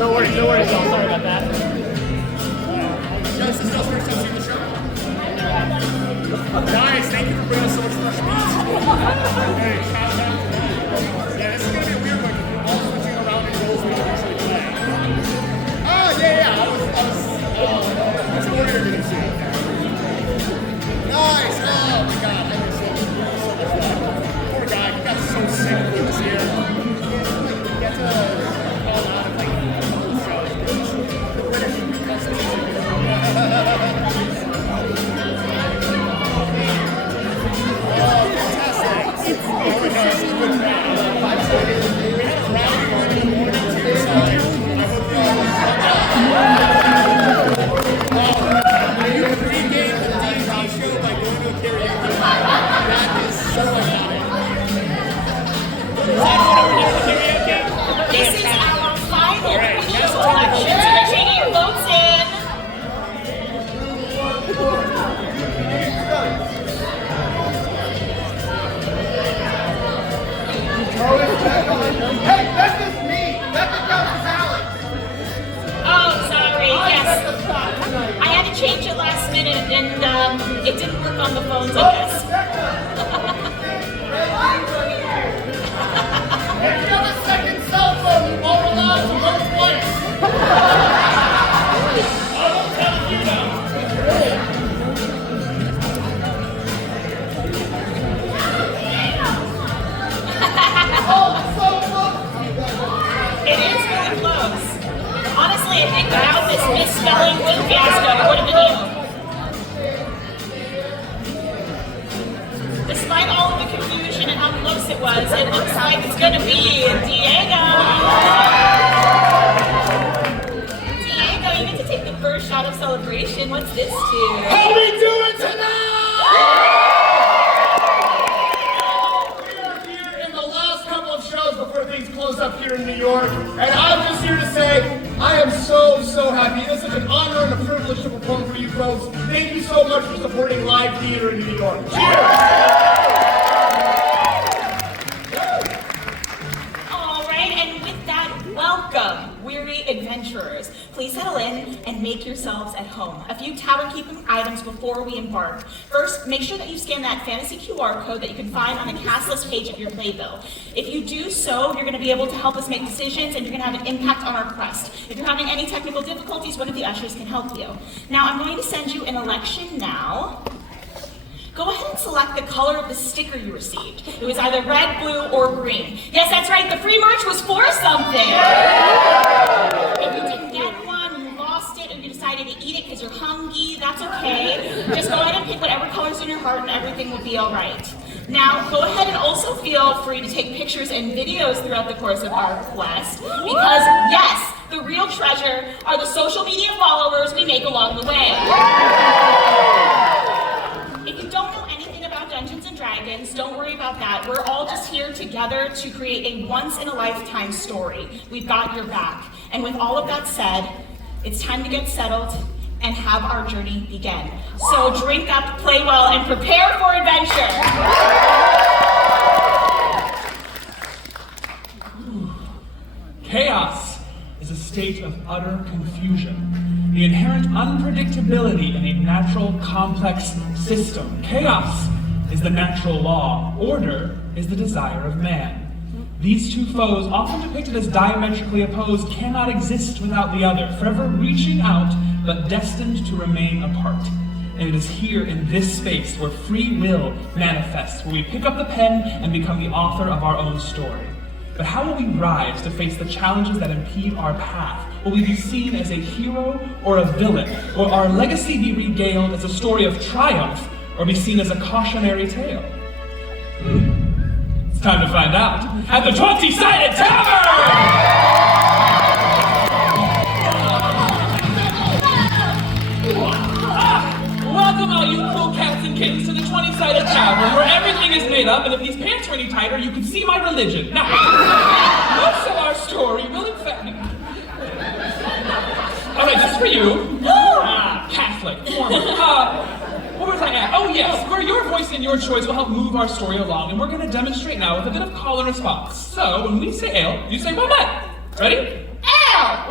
No worries, all. Sorry about that. This is Phil's first time seeing the show. Guys, thank you for bringing us so much fresh meat. Hey, shout out to you. Yeah, this is going to be a weird one because we're all switching around in roles we don't usually play. Oh, yeah. I was ordering everything soon. Nice. Oh, my God. That was so much fun. Poor guy. He got so sick when he was here. He had to call out of like a couple of shows. The British customers. Oh, fantastic. Oh, my God. This is a good crowd. We had a rowdy one in the morning, too, so I hope you all you pre-game the D&D show by going to a karaoke. That is so iconic. Is that what we're doing for karaoke? This is our final Alright, queen yes, election. So they're taking your votes in. Hey, that's just me. That's the counts Alex. Oh, sorry. Yes. I had to change it last minute, and it didn't work on the phones, I guess. If you have a second cell phone, you won't allow to vote twice. I won't tell you now. It is really close. Honestly, I think without this misspelling fiasco, it would have been you. Despite all of the confusion and how close it was, it looks like it's going to be Diego. Diego, you get to take the first shot of celebration. What's this to? How we doing tonight? We are here in the last couple of shows before things close up here in New York, and I'm just here to say I am so happy. It is such an honor and a privilege to perform for you folks. Thank you so much for supporting live theater in New York. Cheers! All right, and with that, welcome, weary adventurers. Please settle in and make yourselves at home. A few tavern-keeping items before we embark. First, make sure that you scan that fantasy QR code that you can find on the cast list page of your playbill. If you do so, you're going to be able to help us make decisions and you're going to have an impact on our quest. If you're having any technical difficulties, one of the ushers can help you. Now, I'm going to send you an election now. Go ahead and select the color of the sticker you received. It was either red, blue, or green. Yes, that's right, the free merch was for something. If you didn't get one, you lost it, or you decided to eat it because you're hungry, that's okay. Just go ahead and pick whatever color's in your heart and everything will be all right. Now, go ahead and also feel free to take pictures and videos throughout the course of our quest, because yes, the real treasure are the social media followers we make along the way. If you don't know anything about Dungeons & Dragons, don't worry about that. We're all just here together to create a once-in-a-lifetime story. We've got your back. And with all of that said, it's time to get settled and have our journey begin. So drink up, play well, and prepare for adventure. Chaos is a state of utter confusion, the inherent unpredictability in a natural, complex system. Chaos is the natural law. Order is the desire of man. These two foes, often depicted as diametrically opposed, cannot exist without the other, forever reaching out, but destined to remain apart. And it is here in this space where free will manifests, where we pick up the pen and become the author of our own story. But how will we rise to face the challenges that impede our path? Will we be seen as a hero or a villain? Will our legacy be regaled as a story of triumph, or be seen as a cautionary tale? It's time to find out at the 20-sided Tavern! Welcome all you cool cats and kittens to the 20-sided Tavern, where everything is made up, and if these pants were any tighter, you could see my religion. Now, most of our story will in fact... All right, this is for you. Catholic, former. What was I at? Oh yes, where your voice and your choice will help move our story along, and we're going to demonstrate now with a bit of call and response. So, when we say ale, you say what? Ready? Ale!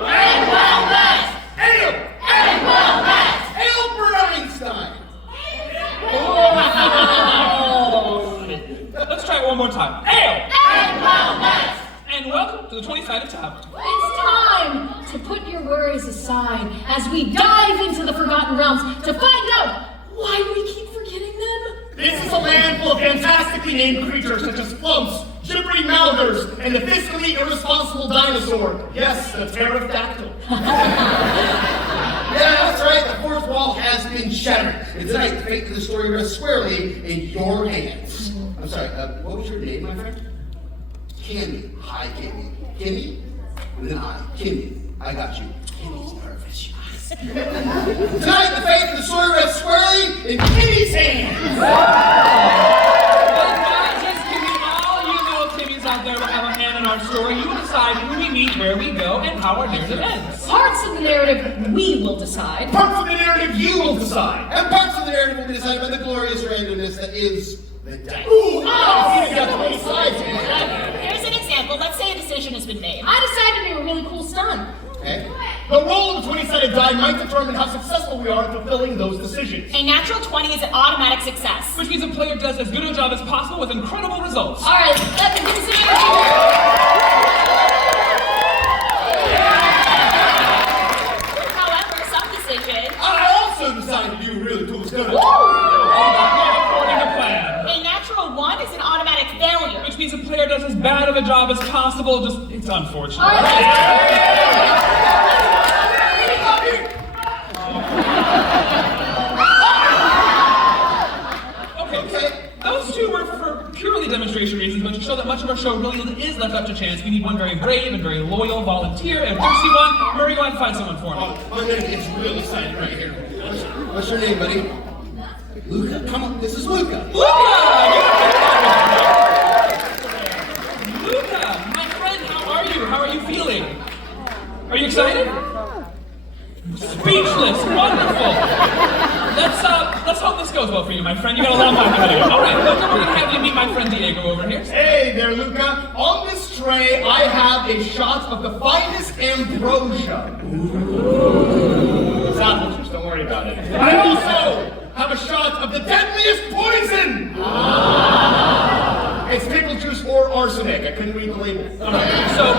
more time. Ale! And wellness! And welcome to the 20-sided Tavern. It's time to put your worries aside as we dive into the Forgotten Realms to find out why we keep forgetting them. This is a land full of fantastically named creatures such as floats, gibbery mouthers, and the fiscally irresponsible dinosaur. Yes, the pterodactyl. Yeah, that's right. The fourth wall has been shattered. And tonight, the fate of the story rests squarely in your hands. I'm sorry, what was your name, my friend? Kimmy. Hi, Kimmy. Kimmy? With an I. Kimmy. I got you. Kimmy's nervous, you guys. Tonight, the fate of the story rests squarely in Kimmy's hands. But not just Kimmy, all you little Kimmys out there will have a hand in our story. You will decide who we meet, where we go, and how our narrative ends. Parts of the narrative we will decide. Parts of the narrative you will decide. And parts of the narrative will be decided by the glorious randomness that is the dice. Ooh, you got 20 sides. Here's an example. Let's say a decision has been made. I decided to do a really cool stunt. Okay? The roll of the 20-sided die might determine how successful we are in fulfilling those decisions. A natural 20 is an automatic success. Which means a player does as good a job as possible with incredible results. All right, let me give us an energy. However, some decisions, I also decided to do a really cool stunt. According to plan. a natural 1 is an automatic failure. Which means a player does as bad of a job as possible, just, it's unfortunate. All right. Okay, those two were for purely demonstration reasons, but to show that much of our show really is left up to chance, we need one very brave and very loyal volunteer, and first you one, Murray, go ahead and find someone for me. My name is real excited right here. What's your name, buddy? Luca. Come on, this is Luca. Luca, my friend, how are you? How are you feeling? Are you excited? Speechless, wonderful. Let's hope this goes well for you, my friend. You got a long time ahead of you. All right, Luca, we're gonna have you meet my friend Diego over here. Hey there, Luca. On this tray, I have a shot of the finest ambrosia. It's apple juice, don't worry about it. I also have a shot of the deadliest poison! It's pickle juice or arsenic. I couldn't read the label. So,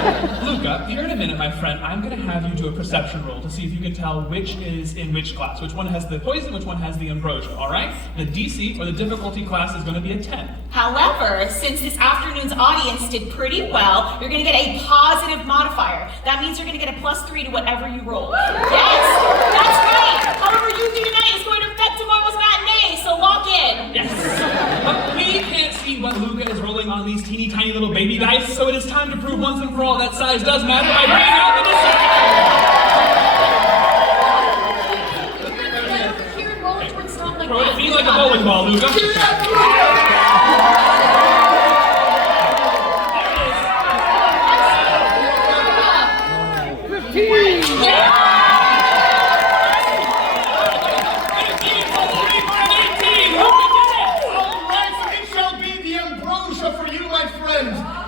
Luca, here in a minute, my friend, I'm going to have you do a perception roll to see if you can tell which is in which class. Which one has the poison, which one has the ambrosia, all right? The DC, or the difficulty class, is going to be a 10. However, since this afternoon's audience did pretty well, you're going to get a positive modifier. That means you're going to get a +3 to whatever you roll. Yes, that's right. However you do tonight is going to affect tomorrow's matinee, so lock in. Yes! But we can't see what Luca is rolling on these teeny tiny little baby dice, so it is time to prove once and for all that size does matter by bringing out the decision! Here and roll towards Stomp like Throw it at that. me like a bowling ball, Luca.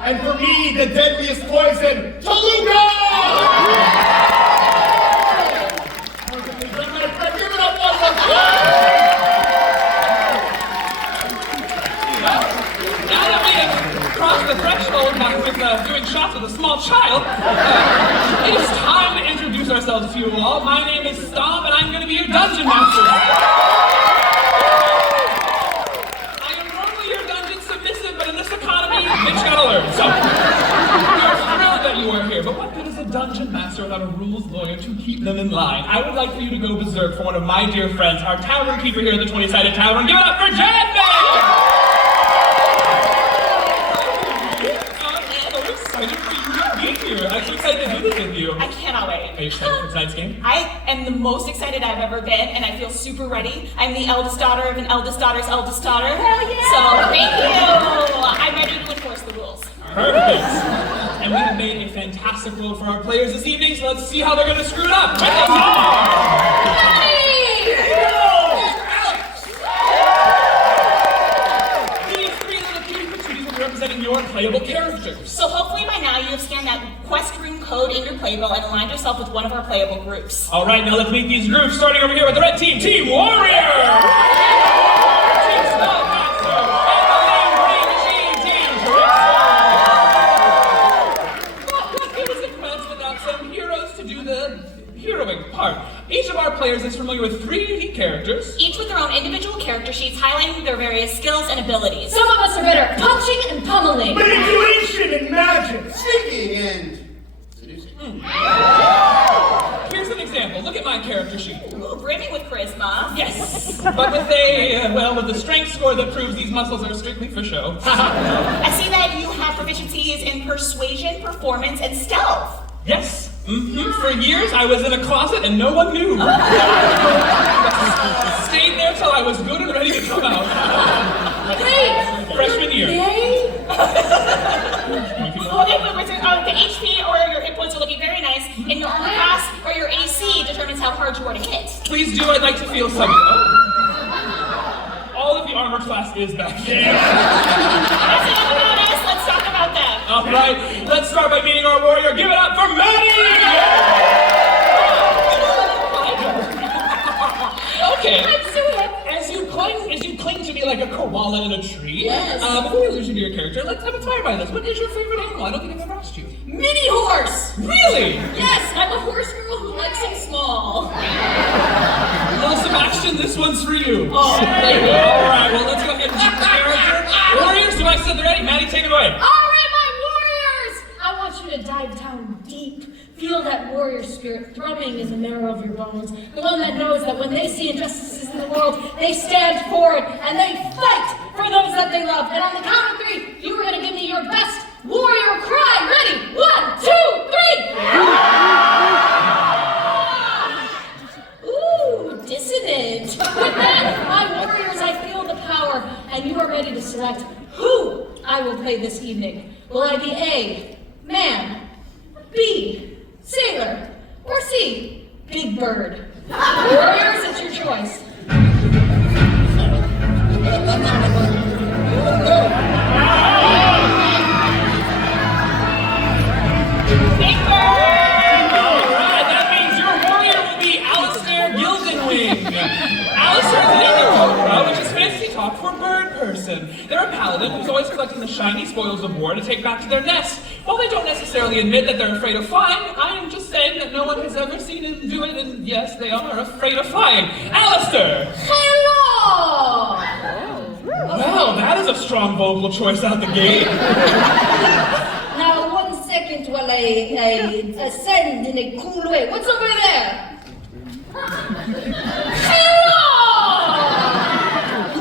And for me, the deadliest poison, Toluca! Give it up one more time! Now that we have crossed the threshold with doing shots with a small child, it is time to introduce ourselves to you all. My name is Stomp, and I'm going to be your dungeon master. Bitch gotta learn. So, we're thrilled that you are here, but what good is a dungeon master without a rules lawyer to keep them in line? I would like for you to go berserk for one of my dear friends, our tavern keeper here at the 20-sided Tavern. Give it up for Jasmin! I'm so excited for you to be here. I'm so excited to do this with you. I cannot wait. Are you excited for tonight's game? I am the most excited I've ever been, and I feel super ready. I'm the eldest daughter of an eldest daughter's eldest daughter. Hell yeah! So, thank you! I'm ready to enforce the rules. Perfect. And we have made a fantastic role for our players this evening, so let's see how they're going to screw it up. With the These three little cutie patooties will be representing your playable characters. So hopefully by now you have scanned that quest room code in your playbill and aligned yourself with one of our playable groups. All right, now let's meet these groups, starting over here with the red team, Team Warrior! Team Spellcaster! And the lame green machine, Team to do the heroing part. Each of our players is familiar with 3 unique characters. Each with their own individual character sheets highlighting their various skills and abilities. Some of us are better at punching and pummeling. Manipulation and magic. Sneaking and seducing. Here's an example. Look at my character sheet. Ooh, brimming with charisma. Yes, but with with the strength score that proves these muscles are strictly for show. I see that you have proficiencies in persuasion, performance, and stealth. Yes. For years, I was in a closet and no one knew. Stayed there till I was good and ready to come out. Wait! Freshman year. Yay? Okay, but the HP or your hit points are looking very nice, and your armor class or your AC determines how hard you are to hit. Please do, I'd like to feel something. All of the armor class is back here. That's enough about us, let's talk about them. All right, let's start by meeting our warrior. Give it up for Maddie! Okay. I'm so happy. As you cling to me like a koala in a tree. Yes. Before we lose you to your character, I'm inspired by this. What is your favorite animal? I don't think I've ever asked you. Mini horse. Really? Yes, I'm a horse girl who likes it small. Little Sebastian, this one's for you. Oh, thank you. All right, well, let's go ahead and meet the character. Warriors, do I said they're ready? Maddie, take it away. All right, my warriors! I want you to dive down deep. Feel that warrior spirit thrumming in the marrow of your bones. The one that knows that when they see injustices in the world, they stand for it and they fight for those that they love. And on the count of 3, you are going to give me your best warrior cry. Ready? 1, 2, 3. Ooh, dissonant. With that, my warriors, I feel the power, and you are ready to select who I will play this evening. Will I be A, man, B, sailor, or C, big bird? Warriors, it's your choice. Big bird! Alright, that means your warrior will be Alistair Gildenwing. Alistair is an Aarakocra, which is fancy talk for bird person. They're a paladin who's always collecting the shiny spoils of war to take back to their nest. While they don't necessarily admit that they're afraid of flying, I am just saying that no one has ever seen him do it, and yes, they are afraid of flying. Alistair! Hello! Well, that is a strong vocal choice out the gate. Now, 1 second while I ascend in a cool way. What's over there?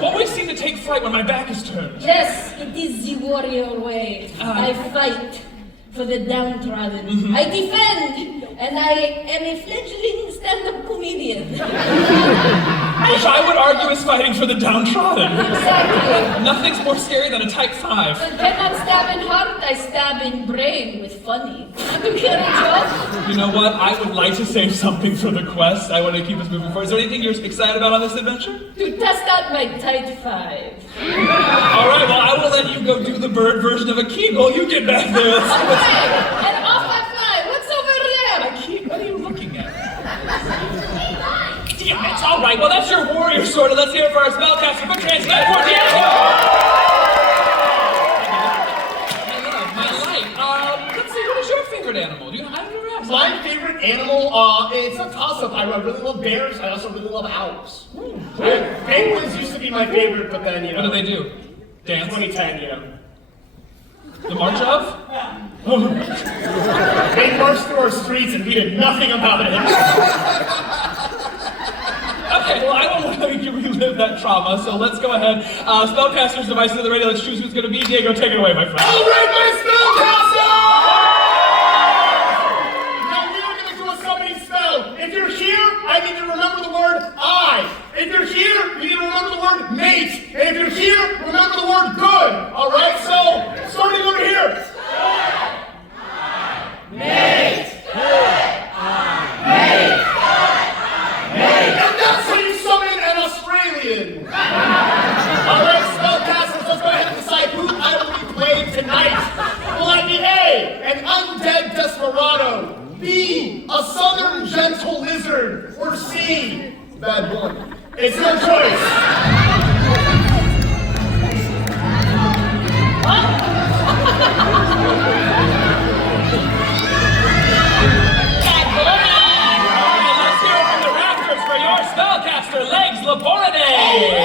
Hello! Always seem to take flight when my back is turned. Yes, it is the warrior way. I fight for the downtrodden. I defend, and I am a fledgling stand-up comedian. Which I would argue is fighting for the downtrodden. Exactly. Nothing's more scary than a type 5. I cannot stab in heart, I stab in brain with funny. I'm a joke. You know what? I would like to save something for the quest. I want to keep us moving forward. Is there anything you're excited about on this adventure? To test out my tight 5. All right, well, I will let you go do the bird version of a Kegel. You get back there. Let's see what's... And off I fly. What's over there? What are you looking at? Damn it. All right, well, that's your warrior sword. Let's hear it for our spellcaster. Quick translate for Diego. My life. Let's see, what is your favorite animal? I don't know. My favorite animal, it's a toss-up. I really love bears. I also really love owls. Penguins used to be my favorite, but then, What do they do? Dance? 2010, The march of? They marched through our streets and we did nothing about it. Okay, well, I don't want to make you relive that trauma, so let's go ahead. Spellcaster's devices at the ready. Let's choose who's going to be. Diego, take it away, my friend. All right, my spellcaster! Now we are going to do a summoning spell. If you're here, I need you to remember the word I. If you're here, you need to remember the word mate. And if you're here, remember the word good. All right, so starting over here. Mate. And that's how you summon an Australian. All right, spellcasters, let's go ahead and decide who I will be playing tonight. Will I be A, an undead desperado, B, a southern gentle lizard, or C, bad boy? It's your choice. Bad boy. Laboridae!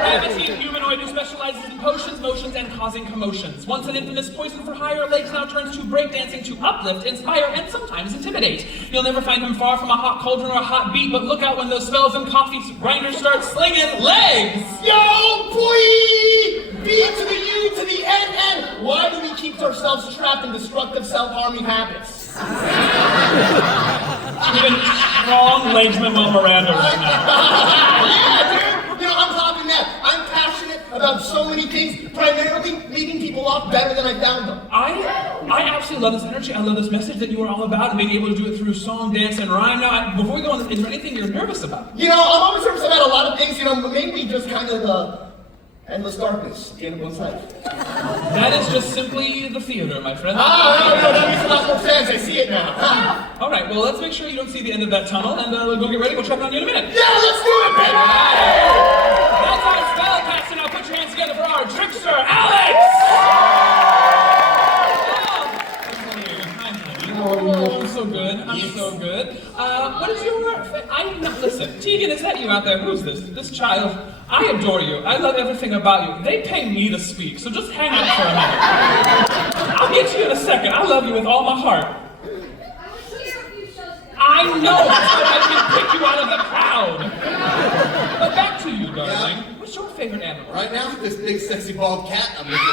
Gravity humanoid who specializes in potions, motions, and causing commotions. Once an infamous poison for hire, Legs now turns to breakdancing to uplift, inspire, and sometimes intimidate. You'll never find him far from a hot cauldron or a hot beat, but look out when those spells and coffee grinders start slinging Legs! Yo, boy! B to the U to the N. Why do we keep ourselves trapped in destructive self-harming habits? Even strong Legsman Miranda right now. Yeah, dude! You know, I'm hopping that. I'm passionate about so many things, primarily leaving people off better than I found them. I absolutely love this energy. I love this message that you are all about and being able to do it through song, dance, and rhyme. Now, before we go on, is there anything you're nervous about? You know, I'm always nervous about a lot of things, you know, but mainly just kind of the endless darkness at the end of one's life. That is just simply the theater, my friend. No, that makes a lot more sense. I see it now. All right, well, let's make sure you don't see the end of that tunnel, and we'll go get ready. We'll check on you in a minute. Yeah, let's do it, baby! That's our Spellcaster. Now put your hands together for our Trickster, Alex! Oh, I'm so good. I'm so good. What is your... Listen, Tegan, is that you out there? Who's this? This child? I adore you. I love everything about you. They pay me to speak, so just hang out for a minute. I'll get to you in a second. I love you with all my heart. I know, but I can pick you out of the crowd. But back to you, darling. Yeah. What's your favorite animal? Right now, this big, sexy, bald cat I'm looking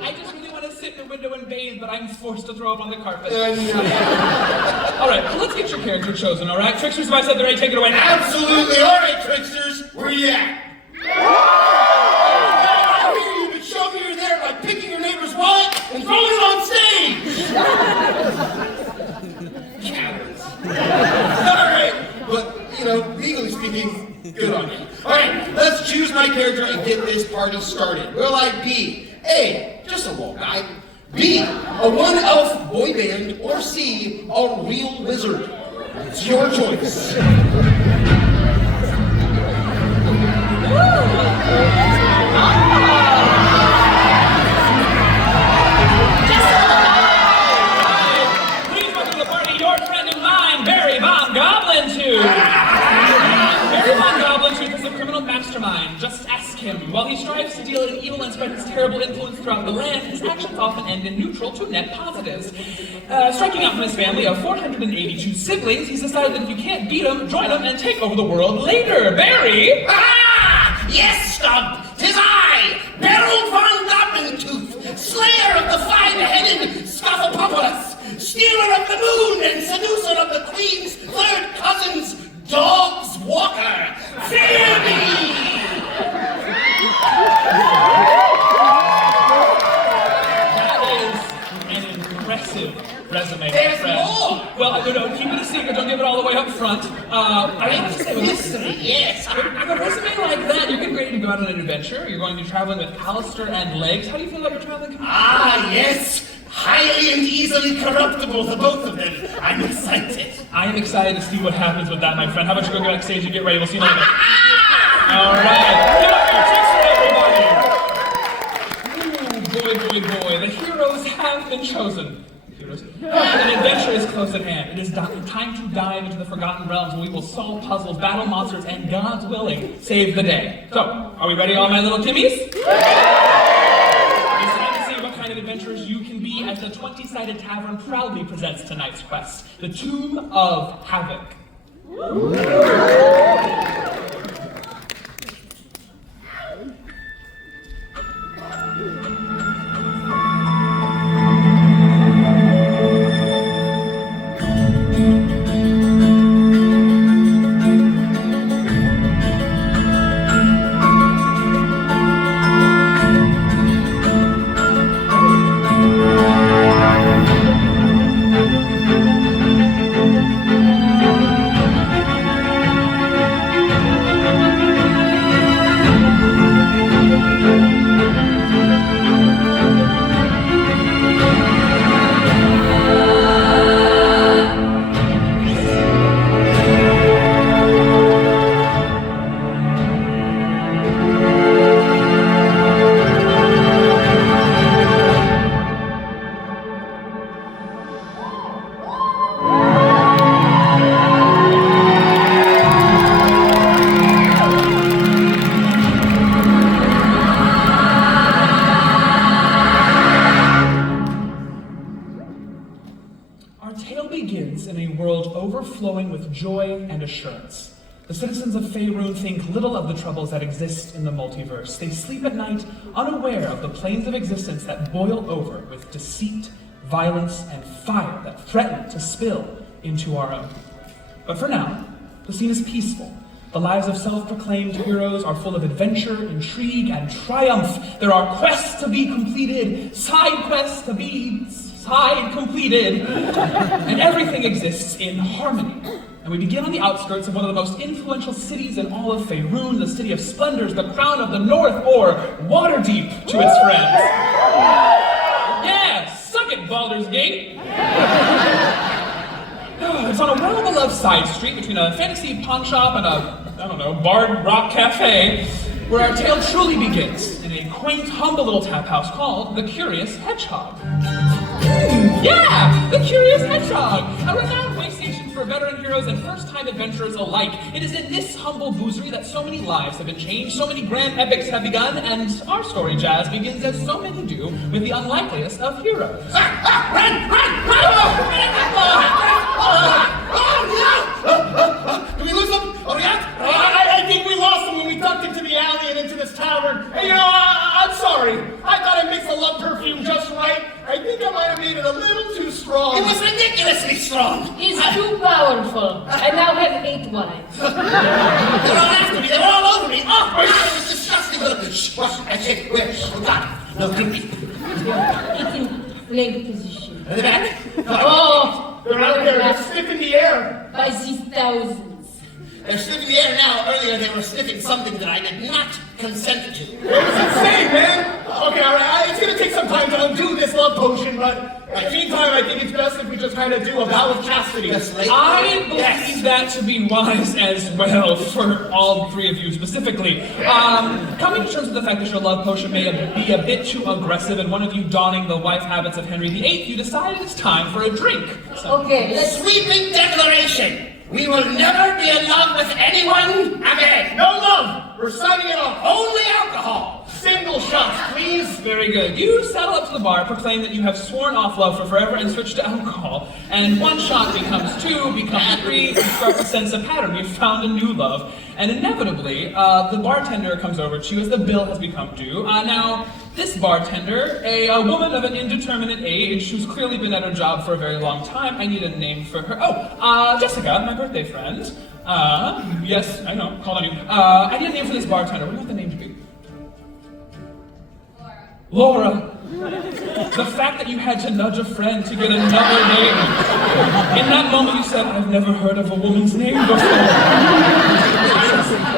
I just really want to sit in the window and bathe, but I'm forced to throw up on the carpet. at. All right, well, let's get your character chosen, all right? Tricksters, if I said they're ready, take it away now. Absolutely. All right, Tricksters. Where you at? I hear you've been showing me you're there by picking your neighbor's wallet and throwing it on stage. Cowards. All right, but, you know, legally speaking, good on you. All right, let's choose my character and get this party started. Will I be A, just a wall guy, B, a one-elf boy band, or C, a real wizard? It's your choice. Please welcome to the party your friend and mine, Barry Von Goblin Tooth. Barry Von Goblin Tooth is a criminal mastermind. Just ask him. While he strives to deal in evil and spread his terrible influence throughout the land, his actions often end in neutral to net positives. Striking out from his family of 482 siblings, he's decided that if you can't beat him, join him and take over the world later. Barry! Ah! Yes, Stomp! 'Tis I, Barrel Von Goblin Tooth, slayer of the five-headed Scufflepopulus, stealer of the moon and seducer of the queen's third cousin's dog's walker. Fear me! That is an impressive resume, my There's friend. more! Well, no, keep it a secret. Don't give it all the way up front. I have to say, with this Yes. with a resume like that, you're getting ready to go out on an adventure. You're going to be traveling with Alistair and Legs. How do you feel about your traveling companion? Ah, yes. Highly and easily corruptible, the both of them. I'm excited. I am excited to see what happens with that, my friend. How about you go backstage and get ready? We'll see you later. All right. Get up your Trickster, everybody. Ooh, boy. The heroes have been chosen. An adventure is close at hand. It is time to dive into the Forgotten Realms where we will solve puzzles, battle monsters, and God's willing, save the day. So, are we ready, all my little Timmies? It's time to see what kind of adventurers you can be as the 20-sided Tavern proudly presents tonight's quest, the Tomb of Havoc. tale begins in a world overflowing with joy and assurance. The citizens of Faerun think little of the troubles that exist in the multiverse. They sleep at night unaware of the planes of existence that boil over with deceit, violence, and fire that threaten to spill into our own. But for now, the scene is peaceful. The lives of self-proclaimed heroes are full of adventure, intrigue, and triumph. There are quests to be completed, side quests to be side completed, and everything exists in harmony. And we begin on the outskirts of one of the most influential cities in all of Faerun, the City of Splendors, the Crown of the North, or Waterdeep to its friends. Yeah, suck it, Baldur's Gate. It's on a well-beloved side street between a fantasy pawn shop and a Bard Rock Cafe, where our tale truly begins in a quaint, humble little tap house called the Curious Hedgehog. Yeah, the Curious Hedgehog, a renowned way station for veteran heroes and first-time adventurers alike. It is in this humble boozery that so many lives have been changed, so many grand epics have begun, and our story, Jazz, begins as so many do with the unlikeliest of heroes. Run! Did we lose them? Oh, yeah? I think we lost him when we ducked into the alley and into this tavern. Hey, I'm sorry. I thought I mixed the love perfume just right. I think I might have made it a little too strong. It was ridiculously strong. He's too powerful. I now have 8 wives. They were all after me. They were all over me. Oh, my God, it was disgusting. Shh, I say, where? Oh, God. No, creepy. It's in leg position. Are they back? Oh, They're out there. They're sniffing the air. by these thousands. They're sniffing the air now. Earlier, they were sniffing something that I did not consent to. It was insane, man. Okay, all right. It's going to take some time to undo this love potion, but in the meantime, I think it's best if we just kind of do a vow of chastity. I believe that to be wise as well for all 3 of you specifically. Coming to terms with the fact that your love potion may be a bit too aggressive and one of you donning the wife habits of Henry VIII, you decided it's time for a drink. So. Okay, let's Sweeping declaration. We will never be in love with anyone again. No love. We're signing it off. Only alcohol. Single shots, please. Very good. You settle up to the bar, proclaim that you have sworn off love for forever and switch to alcohol. And 1 shot becomes 2, becomes 3, and you start to sense a pattern. You've found a new love. And inevitably, the bartender comes over to you as the bill has become due. Now, this bartender, a woman of an indeterminate age who's clearly been at her job for a very long time. I need a name for her. Oh, Jessica, my birthday friend. Yes, I know, called on you. I need a name for this bartender. What do you want the name to be? Laura. The fact that you had to nudge a friend to get another name. In that moment you said, I've never heard of a woman's name before.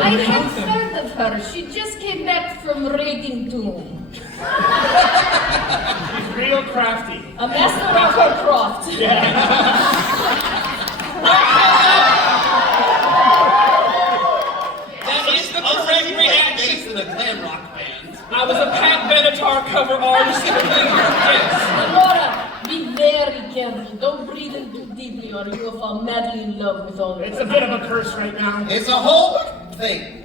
I have heard of her. She just came back from raiding tomb. He's real crafty. A master of her craft. That is the correct reaction. Thanks to the glam rock band. I was a Pat Benatar cover artist. Yes. Laura, be very careful. Don't breathe in too deeply or you will fall madly in love with all It's a bit of a curse right now. It's a whole thing.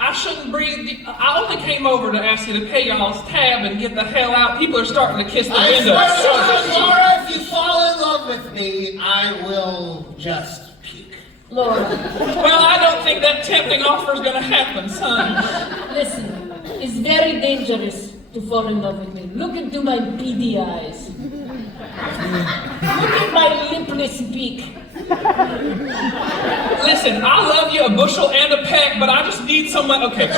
I shouldn't breathe. I only came over to ask you to pay y'all's tab and get the hell out. People are starting to kiss the I windows. swear to God, Laura, if you fall in love with me, I will just puke. Laura, Well, I don't think that tempting offer is going to happen, son. listen. It's very dangerous to fall in love with me. Look into my beady eyes. Look at my lipless beak. Listen, I love you a bushel and a peck, but I just need someone. Okay.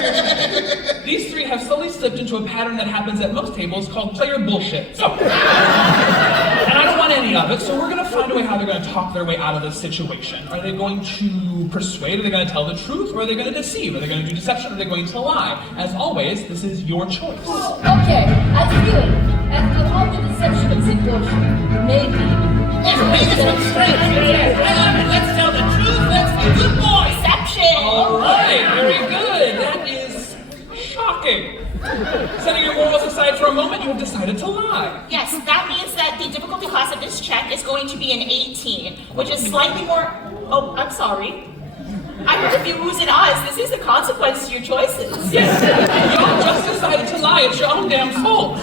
These 3 have slowly slipped into a pattern that happens at most tables called player bullshit. So, and I don't want any of it, so we're going to find a way how they're going to talk their way out of this situation. Are they going to persuade? Are they going to tell the truth? Or are they going to deceive? Are they going to do deception? Or are they going to lie? As always, this is your choice. Okay, I feel after all the deception and seduction, maybe. Let's tell the truth. Let's be good boys. Deception! All right, very good. That is shocking. Setting your morals aside for a moment, you have decided to lie. Yes, that means that the difficulty class of this check is going to be an 18, which is slightly more... Oh, I'm sorry. I heard a few oohs and ahs. This is the consequence to your choices. Yes, you just decided to lie. It's your own damn fault.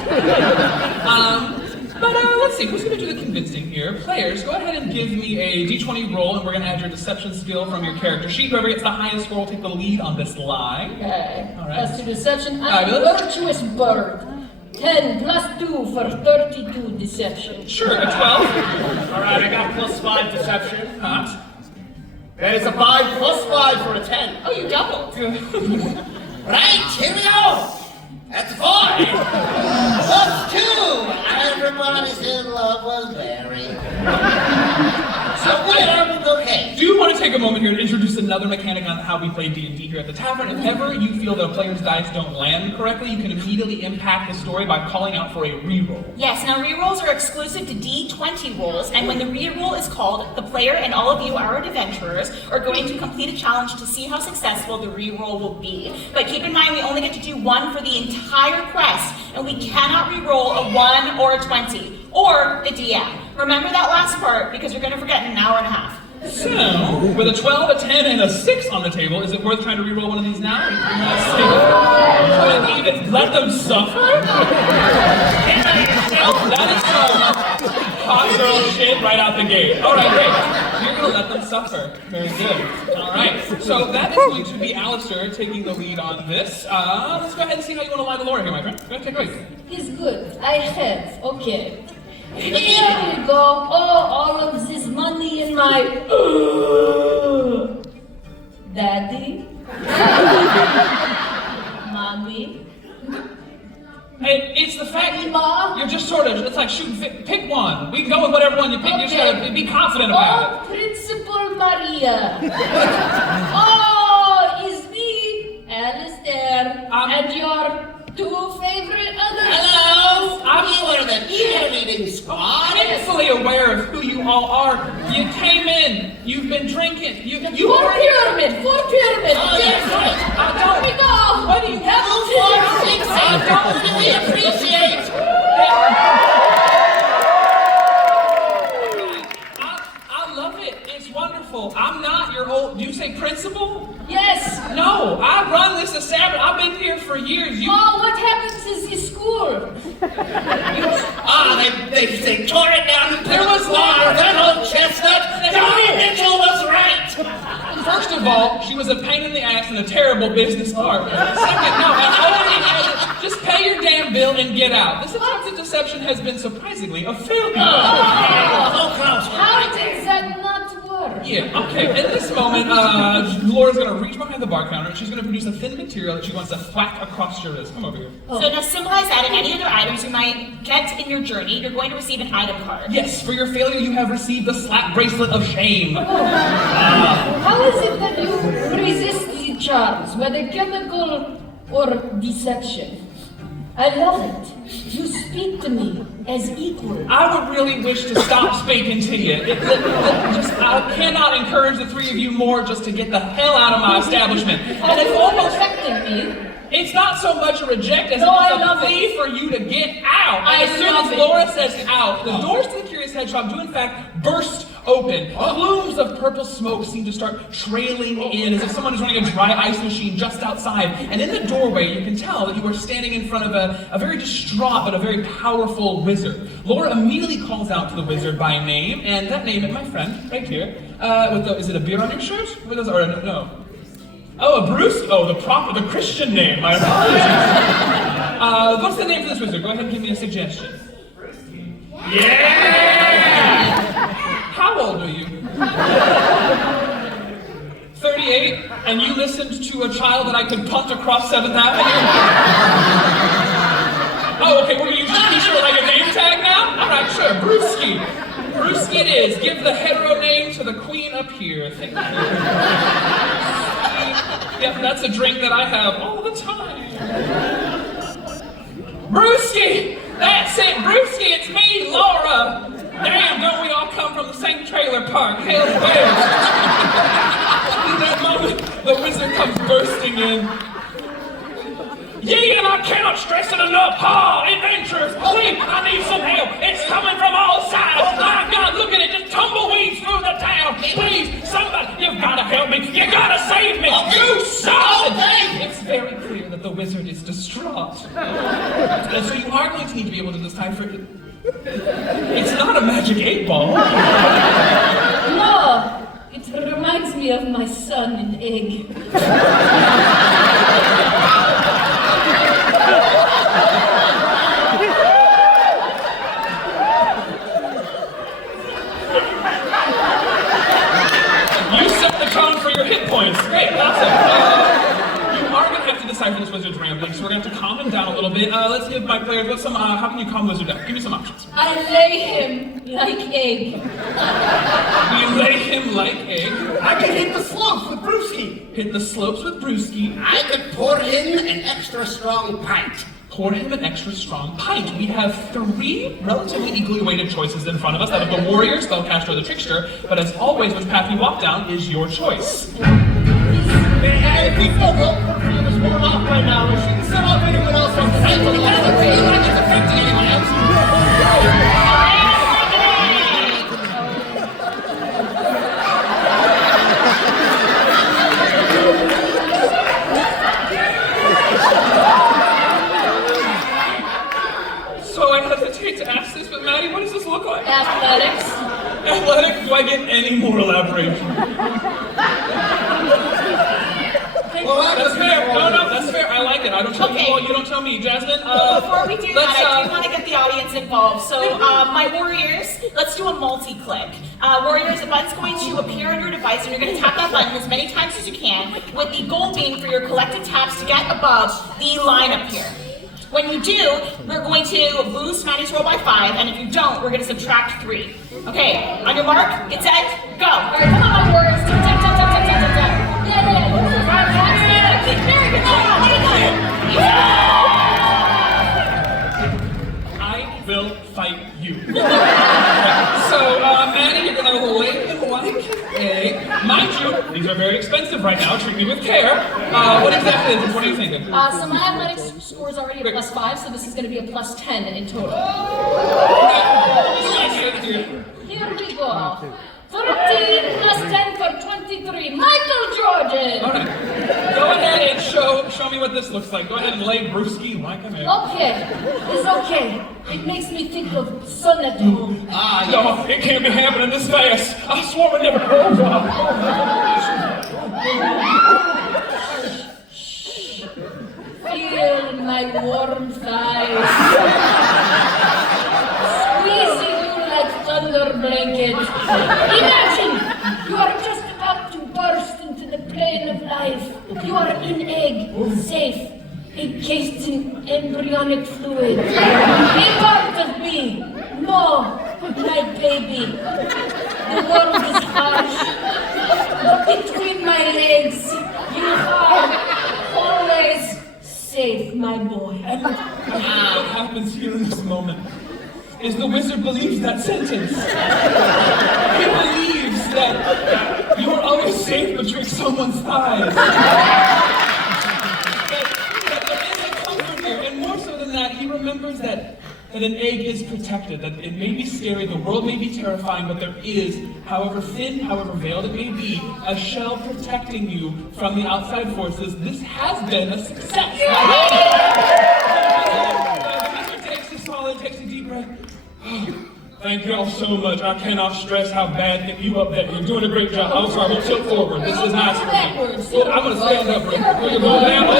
But let's let's see, who's going to do the convincing here? Players, go ahead and give me a d20 roll, and we're going to add your deception skill from your character sheet. Whoever gets the highest score will take the lead on this lie. Okay. All right. Plus 2 deception. I'm a Fabulous. virtuous bird. 10 plus 2 for 32 deception. Sure, a 12. All right, I got +5 deception. Hot. That is a 5 plus 5 for a 10. Oh, you doubled. Right, here we go. That's 5. Plus 2. Everybody's in love with Barry. So we're okay. Do you want to take a moment here to introduce another mechanic on how we play D&D here at the Tavern? If ever you feel that a player's dice don't land correctly, you can immediately impact the story by calling out for a reroll. Yes, now rerolls are exclusive to D20 rolls, and when the reroll is called, the player and all of you, our adventurers, are going to complete a challenge to see how successful the reroll will be. But keep in mind, we only get to do one for the entire quest, and we cannot reroll a 1 or a 20, or the DM. Remember that last part, because you're going to forget in an hour and a half. So, with a 12, a 10, and a 6 on the table, is it worth trying to reroll one of these now? Even let them suffer? That is some hot girl shit right out the gate. Alright, great. You're gonna let them suffer. Very good. Alright, so that is going to be Alistair taking the lead on this. Let's go ahead and see how you want to lie the lore here, my friend. Go ahead, take it away. It's good. I have. Okay. Here you go. Oh, all of this money in my... Daddy? Mommy? Hey, it's the fact Ma? you're just sort of, it's like shooting, pick one. We can go with whatever one you pick. You just gotta be confident about Oh, Principal Maria. Oh, it's me, Alistair, and your 2 favorite others. Hello. You are the cheerleading squad. I'm fully aware of who you all are. You came in, you've been drinking, you For already... pyramid, for pyramid. Oh, yes, right. Here we go. What do you have? 2, 4, 6, 8. We appreciate. I love it. It's wonderful. I'm not your old... Do you say principal? Yes. No, I run this establishment. I've been here for years. Oh, what happens is the school? They tore it down and There was water. That old chestnut. Johnny Mitchell was right. First of all, she was a pain in the ass and a terrible business partner. Second, no, and already had just pay your damn bill and get out. This attempt at deception has been surprisingly a failure. How did that not work? Yeah, okay. At this moment, Laura's gonna reach behind the bar counter and she's gonna produce a thin material that she wants to whack across your wrist. Come over here. So to symbolize that and any other items you might get in your journey, you're going to receive an item card. Yes, for your failure, you have received the slap bracelet of shame. How is it that you resist the charms, whether chemical or deception? I love it. You speak to me as equal. I would really wish to stop speaking to you. I cannot encourage the three of you more just to get the hell out of my establishment. And it's almost... Affecting me. It's not so much a reject as No, I it is a love plea for you to get out. I And as soon love as it. Laura says out, the doors to the Curious Hedgehog do in fact burst open. Plumes of purple smoke seem to start trailing in as if someone is running a dry ice machine just outside. And in the doorway, you can tell that you are standing in front of a very distraught but a very powerful wizard. Laura immediately calls out to the wizard by name, and that name is my friend, right here. Is it a beer on your shirt? What is, or no? Oh, a Bruce? Oh, the Christian name. My apologies. What's the name for this wizard? Go ahead and give me a suggestion. Yeah! How old are you? 38, and you listened to a child that I could punt across 7th Avenue? Oh, okay, we're gonna use your t-shirt like a name tag now? All right, sure, Brewski. Brewski it is. Give the hetero name to the queen up here. Thank you. Yep, that's a drink that I have all the time. Brewski! That's it, Brewski, it's me, Laura! Damn, don't we all come from the same trailer park? Hell's Bells! In that moment, the wizard comes bursting in. Yea, and I cannot stress it enough. Adventurers, please, I need some help. It's coming from all sides. My God, look at it, just tumbleweeds through the town. Please, somebody, you've got to help me. You got to save me. You son! It's very clear that the wizard is distraught. And so you are going to need to be able to decipher. It's magic 8-ball. No, it reminds me of my son in egg. You set the tone for your hit points. Great, awesome. You are going to have to decipher this wizard's rambling, so we're going to have to calm him down a little bit. Let's give my players, how can you calm wizard down? Give me some options. I lay him like egg. You lay him like egg. I can hit the slopes with Brewski. Hit the slopes with Brewski. I could pour in an extra strong pint. Pour him an extra strong pint. We have 3 relatively equally weighted choices in front of us, that of the warrior, spellcaster, or the trickster, but as always, which path you walk down is your choice. And if we feel well, we're just warm off right now. We shouldn't set off anyone else on the same. It doesn't feel like it's affecting anyone else. So I hesitate to ask this, but Maddie, what does this look like? Athletics. Athletic? Do I get any more elaboration? Well, That's fair. No, that's fair. I like it. I don't tell you all, you don't tell me. Jasmin, Before we do that, I do want to get the audience involved. So, my warriors, let's do a multi-click. Warriors, the button's going to appear on your device, and you're going to tap that button as many times as you can, with the goal being for your collective taps to get above the line up here. When you do, we're going to boost Maddie's roll by 5, and if you don't, we're going to subtract 3. Okay, on your mark, get set, go. All right, come on, my warriors. Tap, tap, tap, tap, tap, tap, tap. Yeah. I will fight you. So, Maddie, you're gonna lay him like an egg. Mind you, these are very expensive right now. Treat me with care. What exactly is this? What are you thinking? So my athletics score is already a +5, so this is going to be a +10 in total. Here we go. 13 plus 10 for 23. Michael Jordan! Alright. Go ahead and show me what this looks like. Go ahead and lay Brewski like an egg. Okay, it's okay. It makes me think of son at home. No, it can't be happening this fast. I swore it never grows up. Feel my warm thighs. Squeezing you like thunder blankets. Imagine you are just about to burst into the plane of life. You are in egg, safe, encased in embryonic fluid. A part of me. No, my baby. The world is harsh. Between my legs, you are always safe, my boy. And what happens here in this moment is the wizard believes that sentence. He believes that you are always safe between someone's thighs. That there is a comfort here, and more so than that, he remembers that an egg is protected, that it may be scary, the world may be terrifying, but there is, however thin, however veiled it may be, a shell protecting you from the outside forces. This has been a success. Takes a deep breath. Thank you all so much. I cannot stress how bad you up there. You're doing a great job. I'm sorry, we'll tilt forward. This is nice for me. Well, I'm gonna stand up. We're gonna go down. Oh,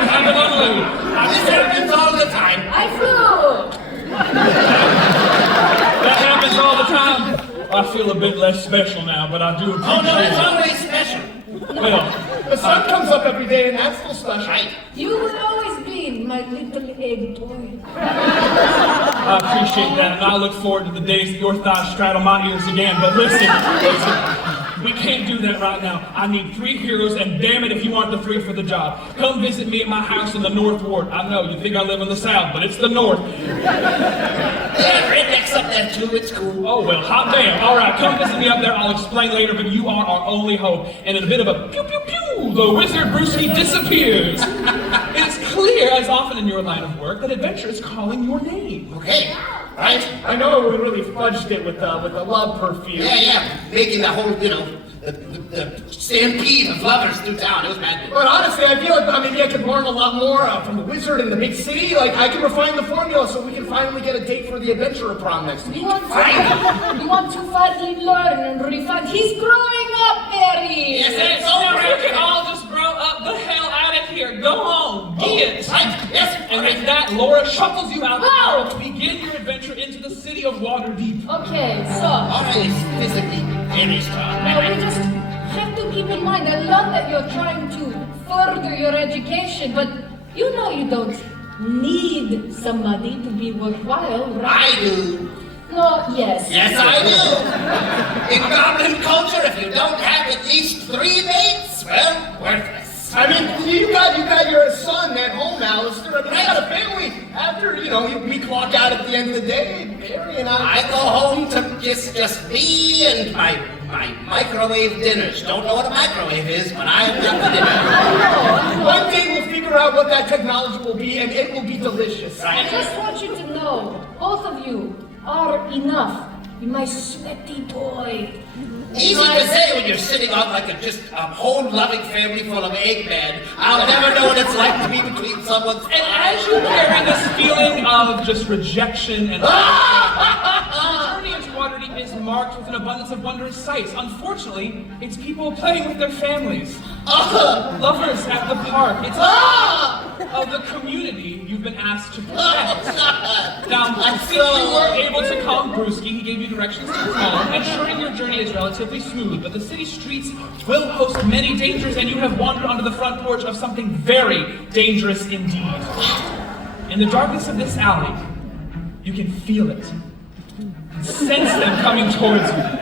have it unloaded. This happens all the time. I flew! That happens all the time. I feel a bit less special now, but I do appreciate Oh no, it's it. always special. Well, The sun comes up every day, and that's still special. Right. You will always be my little egg boy. I appreciate that, and I look forward to the days that your thighs straddle my ears again. But listen, we can't do that right now. I need 3 heroes, and damn it if you want the 3 for the job. Come visit me at my house in the North Ward. I know, you think I live in the South, but it's the North. Yeah, rednecks up there too, it's cool. Oh, well, hot damn. All right, come visit me up there. I'll explain later, but you are our only hope. And in a bit of a pew, pew, pew, the wizard Brewski disappears. It's clear, as often in your line of work, that adventure is calling your name. Okay, right? I know we really fudged it with the love perfume. Yeah, making the whole, the stampede of lovers through town. It was bad. But honestly, I feel like maybe I could learn a lot more from the wizard in the big city. Like, I can refine the formula so we can finally get a date for the adventurer prom next week. You want to finally learn and refine. He's growing up, Barry. Yes, Hey, it's so over. you can all just grow up the hell out of here. Go home. Get it. Right, yes. And with that, Laura shuffles you out Wow. to begin your adventure into the city of Waterdeep. Okay, so All right, it's physically very strong. now we just have to keep in mind. I love that you're trying to further your education, but you know you don't need somebody to be worthwhile, right? I do. No, yes. Yes, I do. In goblin culture, if you don't have at least 3 mates, well, worthless. I mean, you got your son at home, Alistair. I mean, I got a family. After, we clock out at the end of the day, Barry and I go home to just me and my microwave dinners. Don't know what a microwave is, but I am not the dinner. One day we'll figure out what that technology will be, and it will be delicious. I just want you to know, both of you are enough. You're my sweaty boy. Easy to say when you're sitting on like a whole loving family full of Eggman. I'll never know what it's like to be between someone's. And as you carry this feeling of just rejection and the journey into Waterdeep is marked with an abundance of wondrous sights. Unfortunately, it's people playing with their families. Lovers at the park. It's of the community you've been asked to protect. Now, since you were able to calm Brewski, he gave you directions to his home, ensuring your journey is relatively smooth, but the city streets will host many dangers, and you have wandered onto the front porch of something very dangerous indeed. In the darkness of this alley, you can feel it. Sense them coming towards you.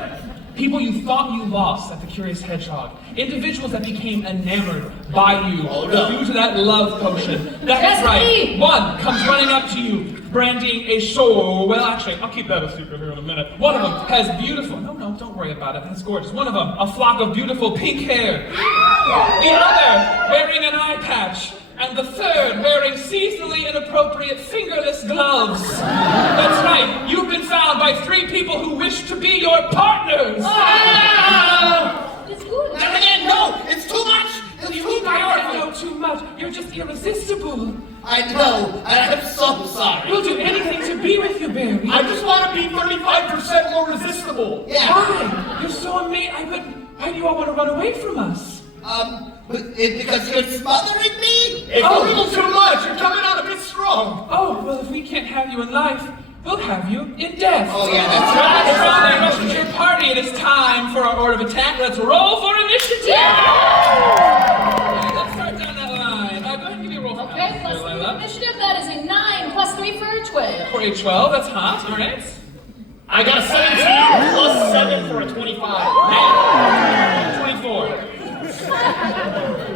People you thought you lost at the Curious Hedgehog. Individuals that became enamored by you due to that love potion. That's right. One comes running up to you, branding a sword. Well, actually, I'll keep that a secret here in a minute. One of them has beautiful. No, don't worry about it. That's gorgeous. One of them, a flock of beautiful pink hair. The other wearing an eye patch. And the third wearing seasonally inappropriate fingerless gloves. That's right, you've been found by 3 people who wish to be your partners. It's good. Never again, no! It's too much! It's too powerful! know too much. You're just irresistible. I know, and I'm so sorry. We'll do anything to be with you, Barry. I just want to be 35% more resistible. Yeah. Why? You're so amazing. Why do you all want to run away from us? Because you're smothering me? It's a little too much. You're coming out a bit strong. Oh, well, if we can't have you in life, we'll have you in death. Oh, yeah, that's right. That's right. Rush to your party. It is time for our order of attack. Let's roll for initiative. Let's start down that line. Go ahead and give me a roll for Okay, plus 3 for initiative. That is a 9, plus 3 for a 12. For a 12, that's hot. All right. I got a 17 plus 7 for a 25. 24.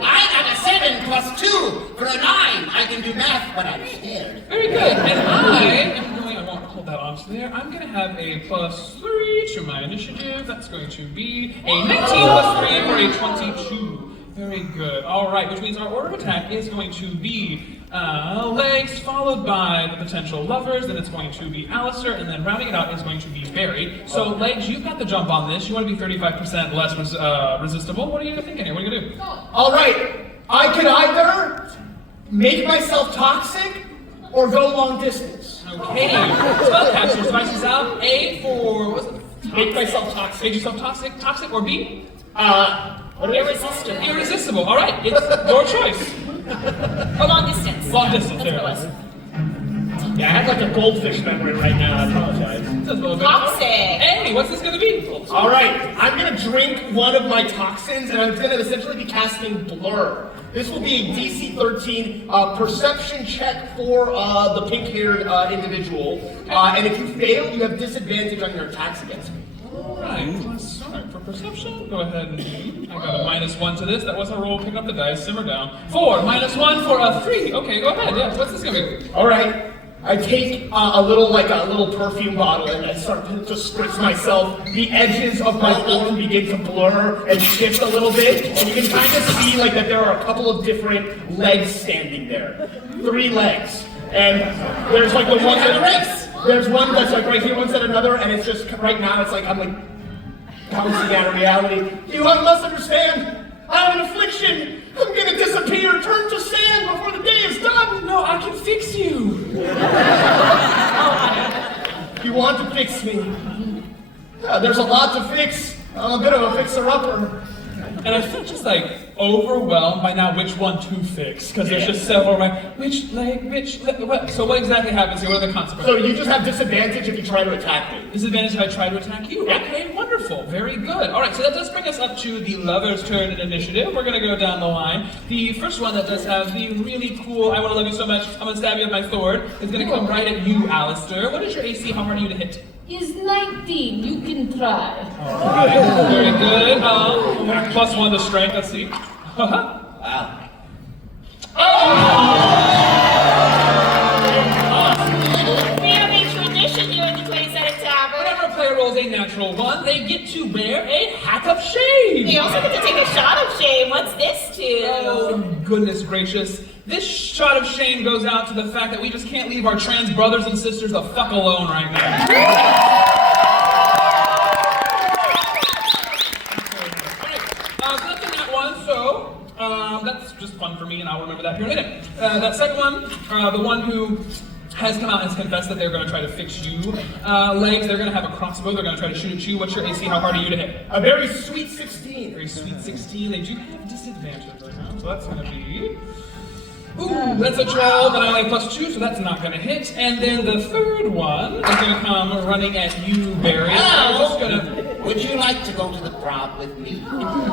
I got a 7 plus 2 for a 9. I can do math, but I'm scared. Very good. And I won't hold that onto there. I'm going to have a plus 3 to my initiative. That's going to be a 19 plus 3 for a 22. Very good. All right, which means our order of attack is going to be Legs, followed by the potential lovers, then it's going to be Alistair, and then rounding it out is going to be Barry. So, Legs, you've got the jump on this. You want to be 35% less resistible. What are you thinking here? What are you going to do? All right. I could either make myself toxic or go long distance. Okay. Spellcaster devices out. A for, what was it? Make myself toxic. Make yourself toxic, or B? Irresistible. Irresistible. All right, it's your choice. Or long distance. Long distance, That's there what it it is. was. Yeah, I have like a goldfish memory right now. I apologize. That's a little bit. Toxic. Hey, what's this gonna be? All right, I'm gonna drink one of my toxins, and I'm gonna essentially be casting Blur. This will be a DC 13 perception check for the pink-haired individual, and if you fail, you have disadvantage on your attacks against me. All right, let's start for perception. Go ahead and I got a -1 to this. That wasn't a roll. Pick up the dice. Simmer down. 4 -1 for a 3. Okay, go ahead. Yeah, what's this gonna be? All right. I take a little perfume bottle and I start to spritz myself. The edges of my form begin to blur and shift a little bit, and you can kind of see like that there are a couple of different legs standing there. 3 legs, and there's like the one that There's one that's like right here, one said another, and it's just right now it's like I'm like bouncing out of reality. You must understand. I have an affliction. I'm gonna disappear, turn to sand before the day is done. No, I can fix you. You want to fix me? There's a lot to fix. I'm a bit of a fixer-upper. And I feel just like overwhelmed by now which one to fix, because there's just several, right? Which leg, what? So what exactly happens here? What are the consequences? So you just have disadvantage if you try to attack me. Disadvantage if I try to attack you? Yeah. Okay, wonderful, very good. All right, so that does bring us up to the lover's turn in initiative. We're gonna go down the line. The first one that does have the really cool, I wanna love you so much, I'm gonna stab you with my sword, is gonna come right at you, Alistair. What is your AC? How hard are you to hit? Is 19. You can try. Very good. +1 to strength, let's see. Wow. Family tradition here at the 20-sided Tavern. Whenever a player rolls a natural 1, they get to wear a hat of shame. They also get to take a shot of shame. What's this to? Oh, goodness gracious. This shot of shame goes out to the fact that we just can't leave our trans brothers and sisters the fuck alone right now. That's just fun for me, and I'll remember that here in a minute. That second one, the one who has come out and has confessed that they're going to try to fix you. Legs, they're going to have a crossbow, they're going to try to shoot at you. What's your AC? How hard are you to hit? A very sweet 16. Very sweet 16. They do have disadvantage right now, so that's going to be... Ooh, that's a 12, and I only have +2, so that's not going to hit. And then the third one is going to come running at you, Barry. Would you like to go to the prom with me?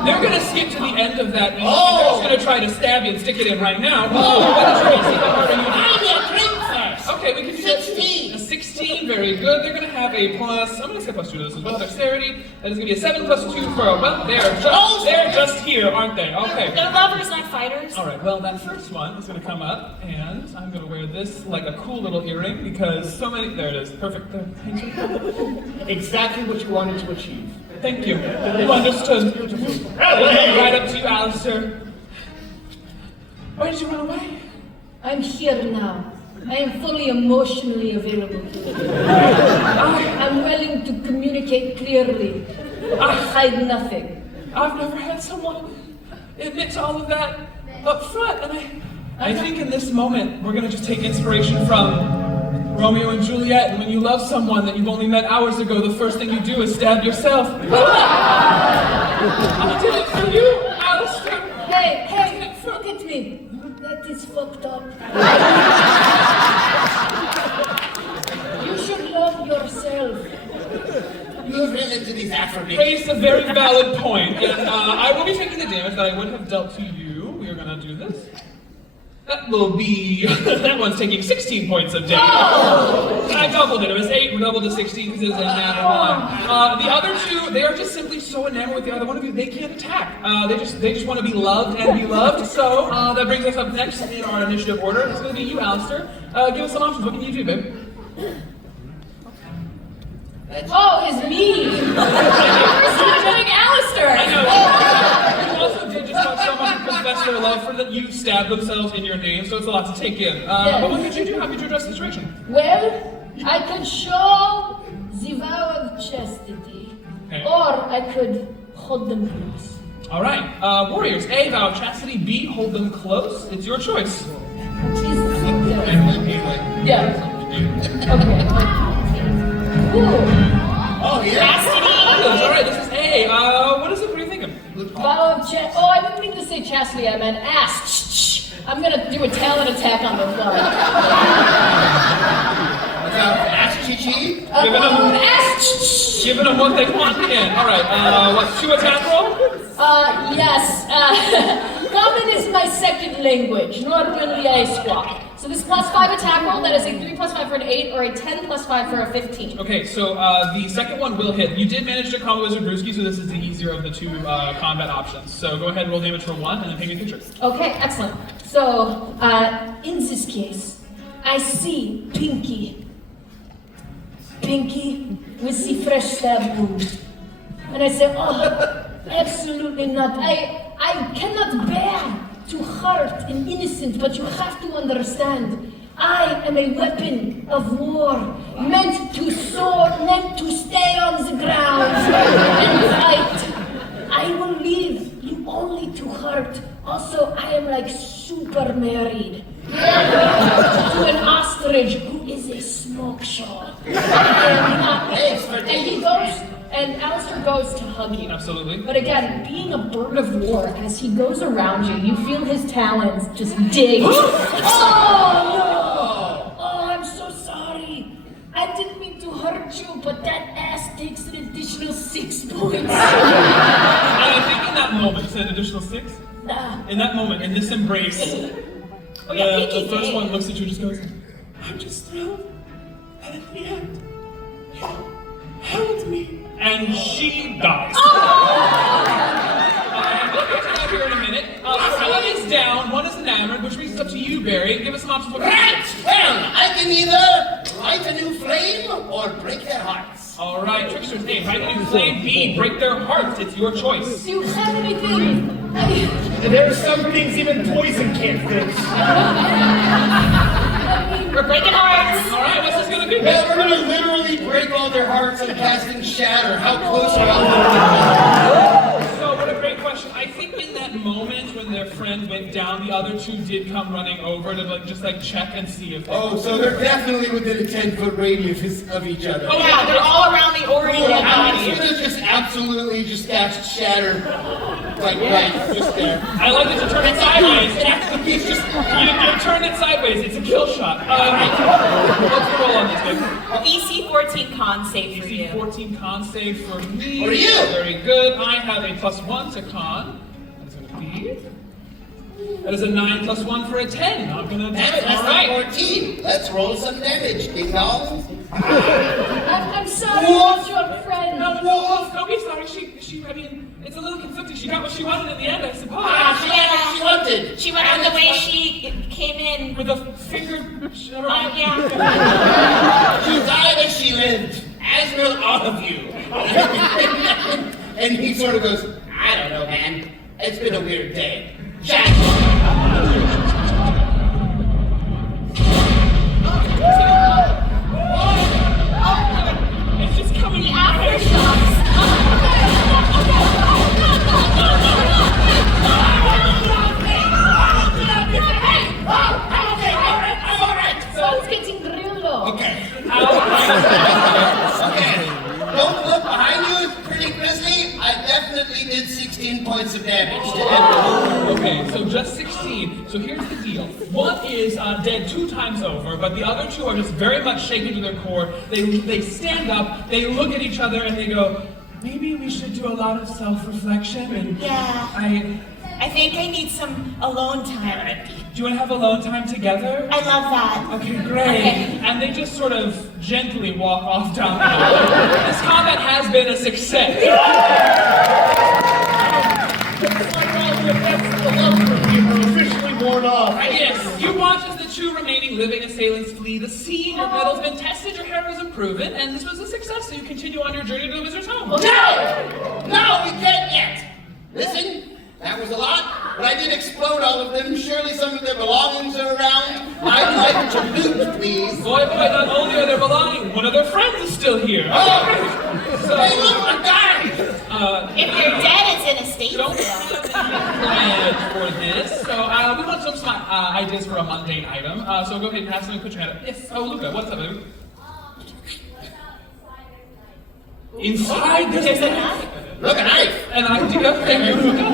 They're going to skip to the end of that. And they're just going to try to stab you and stick it in right now. Oh, what is your AC? How hard are you? I need a drink first. Okay, we can do 16. A 16, very good. They're going to have a plus, I'm going to say +2 to this as well. Dexterity. That is going to be a 7 +2 for a, well, they're just here, aren't they? Okay. They're lovers, not fighters. All right, well, that first one is going to come up, and I'm going to wear this like a cool little earring because so many, there it is, perfect. Exactly what you wanted to achieve. Thank you. You understood. Right up to you, Alistair. Why did you run away? I'm here now. I am fully emotionally available to you. I'm willing to communicate clearly. I hide nothing. I've never had someone admit to all of that up front, and I think in this moment we're going to just take inspiration from Romeo and Juliet, and when you love someone that you've only met hours ago, the first thing you do is stab yourself. I did it for you, Alistair. Hey, look at me. That is fucked up. You should love yourself. You have written into these affirmations. Raised a very valid point, and I will be taking the damage that I would have dealt to you. We are going to do this. That will be, that one's taking 16 points of damage. Oh! I doubled it. It was 8, we doubled to 16 because it was a natural one. The other two, they are just simply so enamored with the other one of you, they can't attack. They just want to be loved and be loved. So that brings us up next in our initiative order. It's going to be you, Alistair. Give us some options. What can you do, babe? Oh, it's me! We're doing Alistair! I know. You also did just watch someone confess their love for that you stabbed themselves in your name, so it's a lot to take in. But what could you do? How could you address the situation? Well, I could show the vow of chastity, or I could hold them close. All right, warriors. A, vow of chastity. B, hold them close. It's your choice. Yeah. Okay. Ooh. Oh, yeah. All right, this is A. What is it? What are you thinking? Vow of chastity. Oh, I didn't mean to say chastity. I meant ass. I'm gonna do a talent attack on the fly. Ask Chi-Chi? Giving them what they want in. All right, what, 2 attack roll? Yes. Common is my second language. Normally I squawk. So this +5 attack roll, that is a 3 + 5 for an 8, or a 10 + 5 for a 15. Okay, so the second one will hit. You did manage to combo Wizard Brewski, so this is the easier of the 2 combat options. So go ahead and roll damage for 1, and then paint me a picture. Okay, excellent. So, in this case, I see Pinky. Pinky with the fresh stab wound. And I say, oh, absolutely not. I cannot bear to hurt an innocent, but you have to understand, I am a weapon of war, meant to soar, meant to stay on the ground and fight. I will leave you only to hurt. Also, I am like super married to an ostrich who is a smoke show. And he goes, and Alistair goes to hug you. Absolutely. But again, being a bird of war, as he goes around you, you feel his talons just dig. Oh no! Oh, I'm so sorry. I didn't mean to hurt you, but that ass takes an additional 6 points. And I think in that moment, it's an additional 6? Nah. In that moment, in this embrace, the first one looks at you and just goes, I'm just thrilled that at the end, you held me. And she dies. We'll get to that here in a minute. One is down, one is enamored, which brings us up to you, Barry. Give us some options. Right! Well, I can either light a new flame or break their hearts. All right, Trickster's A, right? You flame B, break their hearts. It's your choice. Do you have anything? There's some things even poison can't fix. We're breaking hearts. All right, what's this gonna be? Well, we're gonna literally break all their hearts and casting shatter. How close are you? So, what a great question. I think in that moment when their friend went down, the other two did come running over to just check and see if they... Oh, so they're definitely within a 10-foot radius of each other. Oh yeah, they're all around the Orion I'm body. gonna just absolutely just cast shatter. Like right, just there. I like that you turn it sideways. He's just... You turned it sideways. It's a kill shot. What's the roll on this thing? DC 14 con save for you. DC 14 con save for me. For you. Very good. I have a +1 to con. That's going to be... That is a 9 + 1 for a 10. I'm going to do That's it. All right. 14. Let's roll some damage, ding dong. I'm sorry about your friend. No, don't be sorry. I mean, it's a little conflicting. She got what she wanted in the end, I suppose. She got what she wanted. She went on the way she came in. With a finger... Yeah. She died as she lived, as will all of you. And he sort of goes, I don't know, man. It's been a weird day. Jack! It's just coming The aftershocks. So it's getting real low. Okay. Okay. Don't look behind you. It's pretty grisly. I definitely did 16 points of damage to everyone. Okay, so just 16. So here's the deal. One is dead 2 times over, but the other 2 are just very much shaken to their core. They stand up, they look at each other, and they go, maybe we should do a lot of self-reflection. And Yeah. I think I need some alone time. Do you want to have alone time together? I love that. Okay, great. Okay. And they just sort of gently walk off down the hall. This combat has been a success. Officially worn off. Yes, you watch as the 2 remaining living assailants flee the scene. Your metal's been tested, your heroism proven, and this was a success, so you continue on your journey to the wizard's home. No! No, we can't yet. Listen, that was a lot, but I did explode all of them. Surely some of their belongings are around. I'd like to loot, please. Boy, not only are they belonging, one of their friends is still here. Oh! So, Hey, look, I died! If you're dead, it's in a state don't sale. have any plan for this, so we want some ideas for a mundane item. So go ahead and have something, put your hand up. Yes, oh, Luca, what's up, baby? Inside there's a knife. Look, a knife! An idea, thank you, Luca.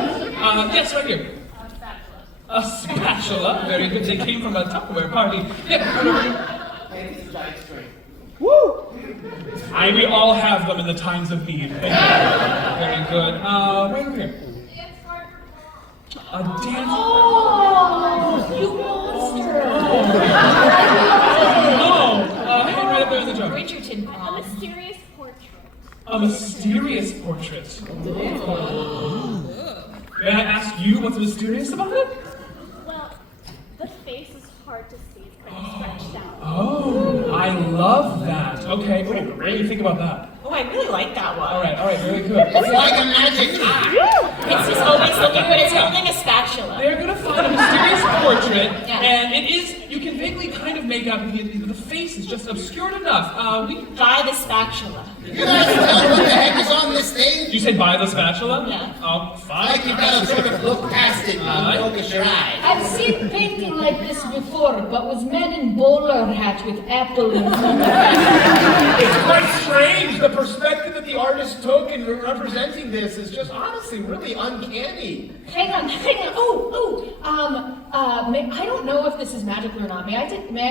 Yes, right here. A spatula, very good. They came from a Tupperware party. Yeah, right over here. Woo! We all have them in the times of need. Very good. Right over here. A dance. Oh, you monster! No! Hang right up there in the jar. Bridgerton A pal. mysterious portrait. A mysterious portrait. May I ask you what's mysterious about it? Well, the face is hard to see. It's kind of stretched out. Oh, I love that. Okay, what do you think about that? Oh, I really like that one. All right, very good. It's like a magic eye. It's just always looking, but it's holding a spatula. They're gonna find a mysterious portrait, Yeah. and it is, you can vaguely kind of make out who he is, but the face is just obscured enough. Buy the spatula. You guys know what the heck is on this thing? You say buy the spatula? Yeah. Oh, fine. Like you gotta sort of look past it and focus your eyes. I've seen painting like this before, but with men in bowler hat with apple in front of it. It's quite strange. The perspective that the artist took in representing this is just honestly really uncanny. Hang on. I don't know if this is magical or not. May I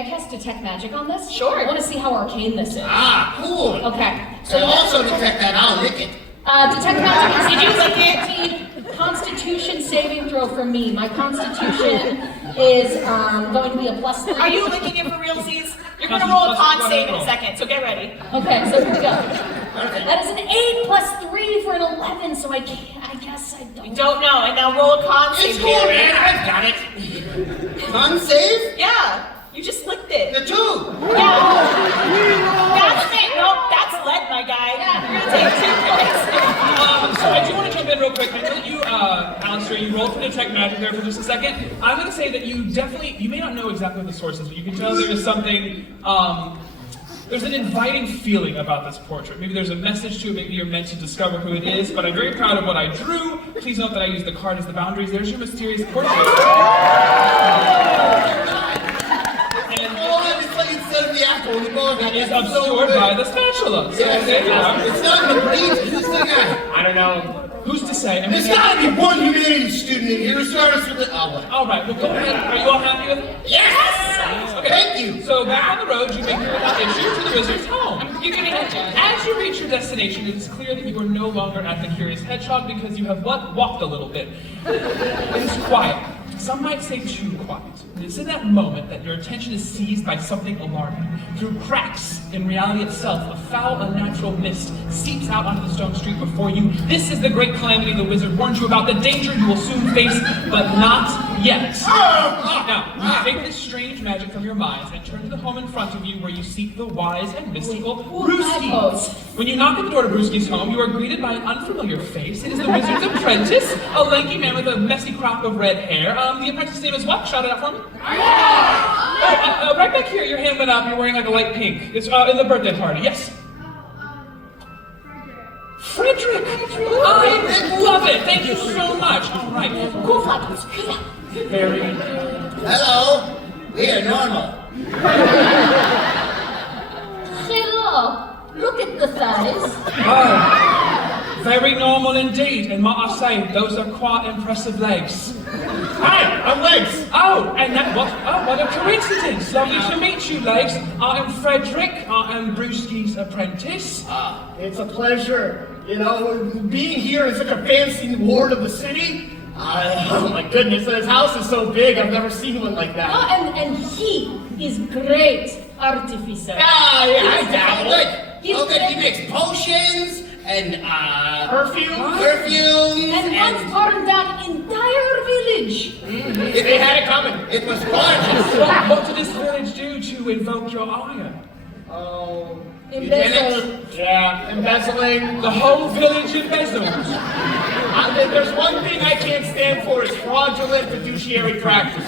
cast detect magic on this? Sure. I want to see how arcane this is. Ah, cool. Okay. So also detect that, I'll lick it. Detect magic is Did you lick it? Constitution saving throw from me. My constitution is going to be a +3. Are you licking it for realsies? You're going to roll a con save in a second, so get ready. Okay, so here we go. That is an 8 + 3 for an 11, so I guess I don't. Don't know, and now roll a con save. It's cool, man. I've got it. Con save? Yeah, you just licked it. The 2. Yeah. That's it. Nope, that's lead, my guy. You're going to take 2 points. So I do want to jump in real quick. I know that you, Alistair, you rolled for detect magic there for just a second. I'm going to say that you may not know exactly what the source is, but you can tell there is something, there's an inviting feeling about this portrait. Maybe there's a message to it, maybe you're meant to discover who it is, but I'm very proud of what I drew. Please note that I used the card as the boundaries. There's your mysterious portrait. It's like instead of the apple, the ball It is obscured by the spatula. So there you are. It's not in the breeze. Who's the guy? I don't know. Who's to say? I mean, There's gotta be one humanities student in here who started with the. Oh, all right, well, go ahead. Are you all happy with it? yes! Okay. Thank you. So back on the road, you make your way without issue to the wizard's home. As you reach your destination, it is clear that you are no longer at the Curious Hedgehog because you have walked a little bit. It is quiet. Some might say too quiet. It is in that moment that your attention is seized by something alarming. Through cracks in reality itself, a foul, unnatural mist seeps out onto the stone street before you. This is the great calamity the wizard warned you about, the danger you will soon face, but not yet. Now, take this strange magic from your minds and turn to the home in front of you where you seek the wise and mystical Brewski. When you knock at the door to Brewski's home, you are greeted by an unfamiliar face. It is the wizard's apprentice, a lanky man with a messy crop of red hair. The apprentice's name is what? Shout it out for me. Right back here, your hand went up. You're wearing like a light pink. It's in the birthday party. Yes. Frederick. I love it. Thank you so much. All right. Go, Flappers. Very. Hello. We are normal. Hello. Look at the thighs. Oh, very normal indeed. And might I say, those are quite impressive legs. Hi, I'm Legs. Oh, and that what? Oh, what a coincidence! Lovely to meet you, Legs. I am Frederick. I am Brewski's apprentice. It's a pleasure. You know, being here in such a fancy ward of the city. Oh my goodness, his house is so big. I've never seen one like that. Oh, and he is great artificer. Ah, yeah, I dabble. Good. He makes potions and Perfumes. And once burned down an entire village. They had it coming. it was gorgeous. What did this village do to invoke your ire? Oh, Embezzle. yeah, embezzling. The whole village embezzled. There's one thing I can't stand for is fraudulent fiduciary practice.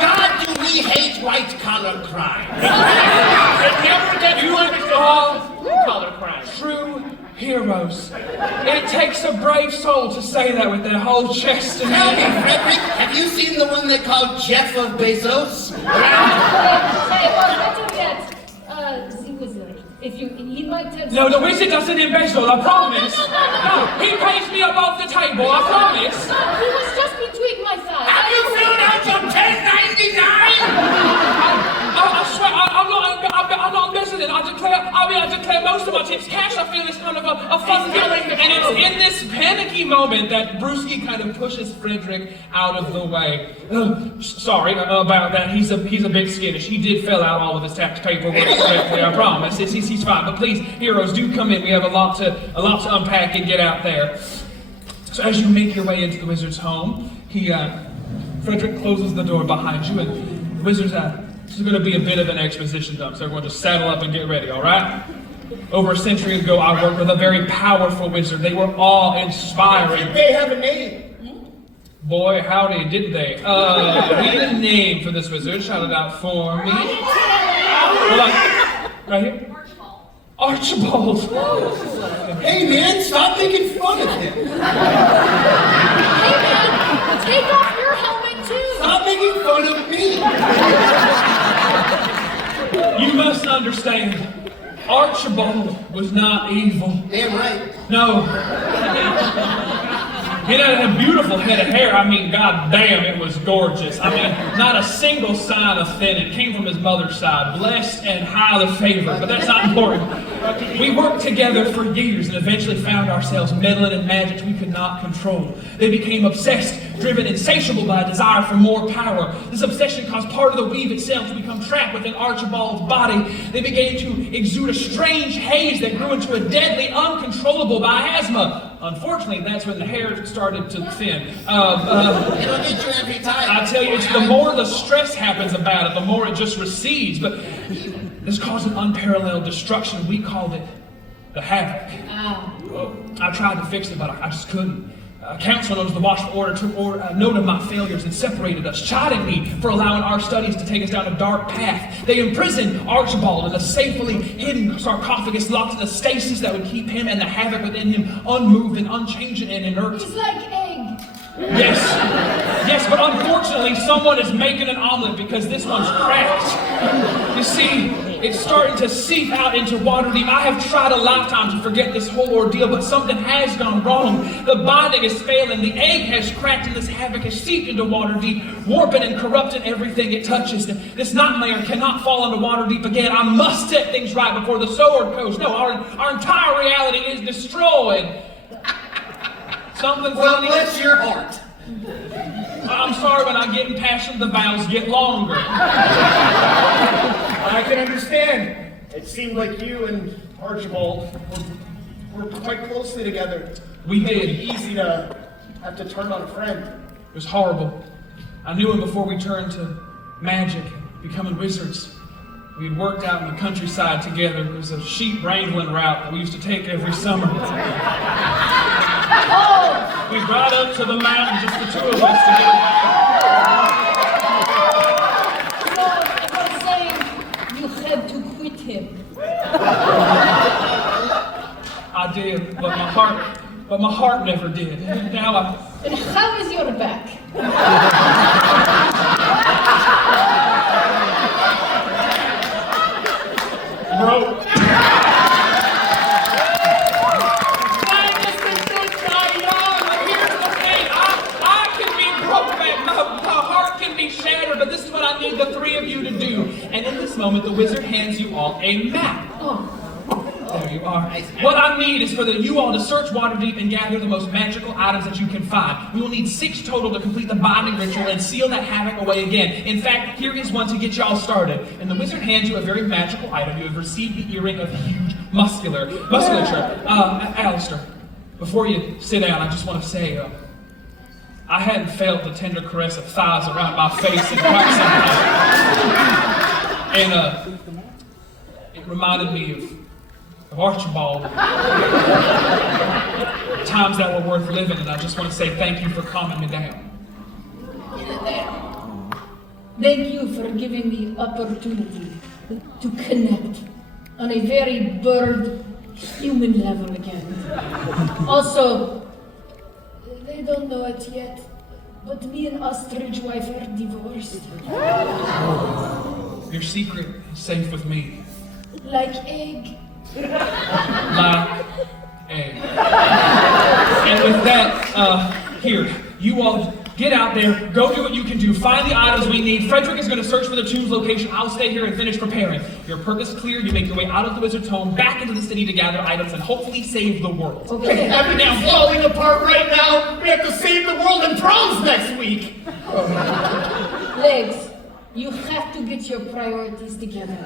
God, do we hate white-collar crime. It never gets punished all blue-collar crime. True heroes. It takes a brave soul to say that with their whole chest and Tell me, Frederick, have you seen the one they call Jeff of Bezos? Hey, or better yet, the wizard. If he might have. No, the wizard doesn't embezzle, I promise. No. He pays me above the table, I promise. No, he was just between my thighs. Have you filled out your 1099? I swear, I'm not embezzling. I declare most of my tips cash. I feel it's kind of a fun feeling. And it's in this panicky moment that Brewski kind of pushes Frederick out of the way. Sorry about that. He's a bit skittish. He did fill out all of his tax paperwork correctly, I promise. He's fine. But please, heroes, do come in. We have a lot to unpack and get out there. So as you make your way into the wizard's home, Frederick closes the door behind you, and the wizard's this is going to be a bit of an exposition dump, so everyone just saddle up and get ready, all right? Over a century ago, I worked with a very powerful wizard. They were awe-inspiring. They have a name. Boy, howdy, didn't they? We need a name for this wizard. Shout it out for me. Hold on. Right here? Archibald. Hey man, stop making fun of him. Hey man, take off your helmet too. Stop making fun of me. You must understand, Archibald was not evil. Damn right. No. He had a beautiful head of hair. I mean, god damn, it was gorgeous. I mean, not a single sign of thin. It came from his mother's side. Blessed and highly favored, but that's not important. We worked together for years and eventually found ourselves meddling in magics we could not control. They became obsessed, driven, insatiable by a desire for more power. This obsession caused part of the weave itself to become trapped within Archibald's body. They began to exude a strange haze that grew into a deadly, uncontrollable miasma. Unfortunately, that's when the hair started to thin. It'll get you every time. I tell you, it's the more the stress happens about it, the more it just recedes. But this caused an unparalleled destruction. We called it the Havoc. I tried to fix it, but I just couldn't. Council known as the Watchful Order took note of my failures and separated us, chiding me for allowing our studies to take us down a dark path. They imprisoned Archibald in a safely hidden sarcophagus locked in a stasis that would keep him and the havoc within him unmoved and unchanging and inert. It's like egg. Yes, but unfortunately someone is making an omelet because this one's cracked. You see, it's starting to seep out into Waterdeep. I have tried a lifetime to forget this whole ordeal, but something has gone wrong. The binding is failing, the egg has cracked, and this havoc has seeped into Waterdeep, warping and corrupting everything it touches. This nightmare cannot fall into Waterdeep again. I must set things right before the Sword Coast. No, our entire reality is destroyed. Something Well, funny. bless your heart. I'm sorry, when I get impassioned, the vows get longer. I can understand. It seemed like you and Archibald were quite closely together. We It would did. be easy to have to turn on a friend. It was horrible. I knew him before we turned to magic and becoming wizards. We had worked out in the countryside together. There was a sheep wrangling route that we used to take every summer. We'd ride up to the mountain, just the two of us together. So, as I was saying, you had to quit him. I did, but my heart never did. Now And how is your back? broke. Shattered, but this is what I need the three of you to do. And in this moment, the wizard hands you all a map. There you are. What I need is for you all to search Waterdeep and gather the most magical items that you can find. We will need 6 total to complete the binding ritual and seal that havoc away again. In fact, here is one to get y'all started. And the wizard hands you a very magical item. You have received the earring of huge musculature. Alistair, before you sit down, I just want to say, I hadn't felt the tender caress of thighs around my face in quite some time. And it reminded me of Archibald. Times that were worth living, and I just want to say thank you for calming me down. Thank you for giving me opportunity to connect on a very bird-human level again. Also, they don't know it yet, but me and Ostrich Wife are divorced. Your secret is safe with me. Like egg. Like egg. And with that, here, you all get out there, go do what you can do, find the items we need. Frederick is going to search for the tomb's location. I'll stay here and finish preparing. Your purpose is clear. You make your way out of the wizard's home, back into the city to gather items and hopefully save the world. Okay. Everything's falling apart right now. We have to save the world in thrones next week. Legs, you have to get your priorities together.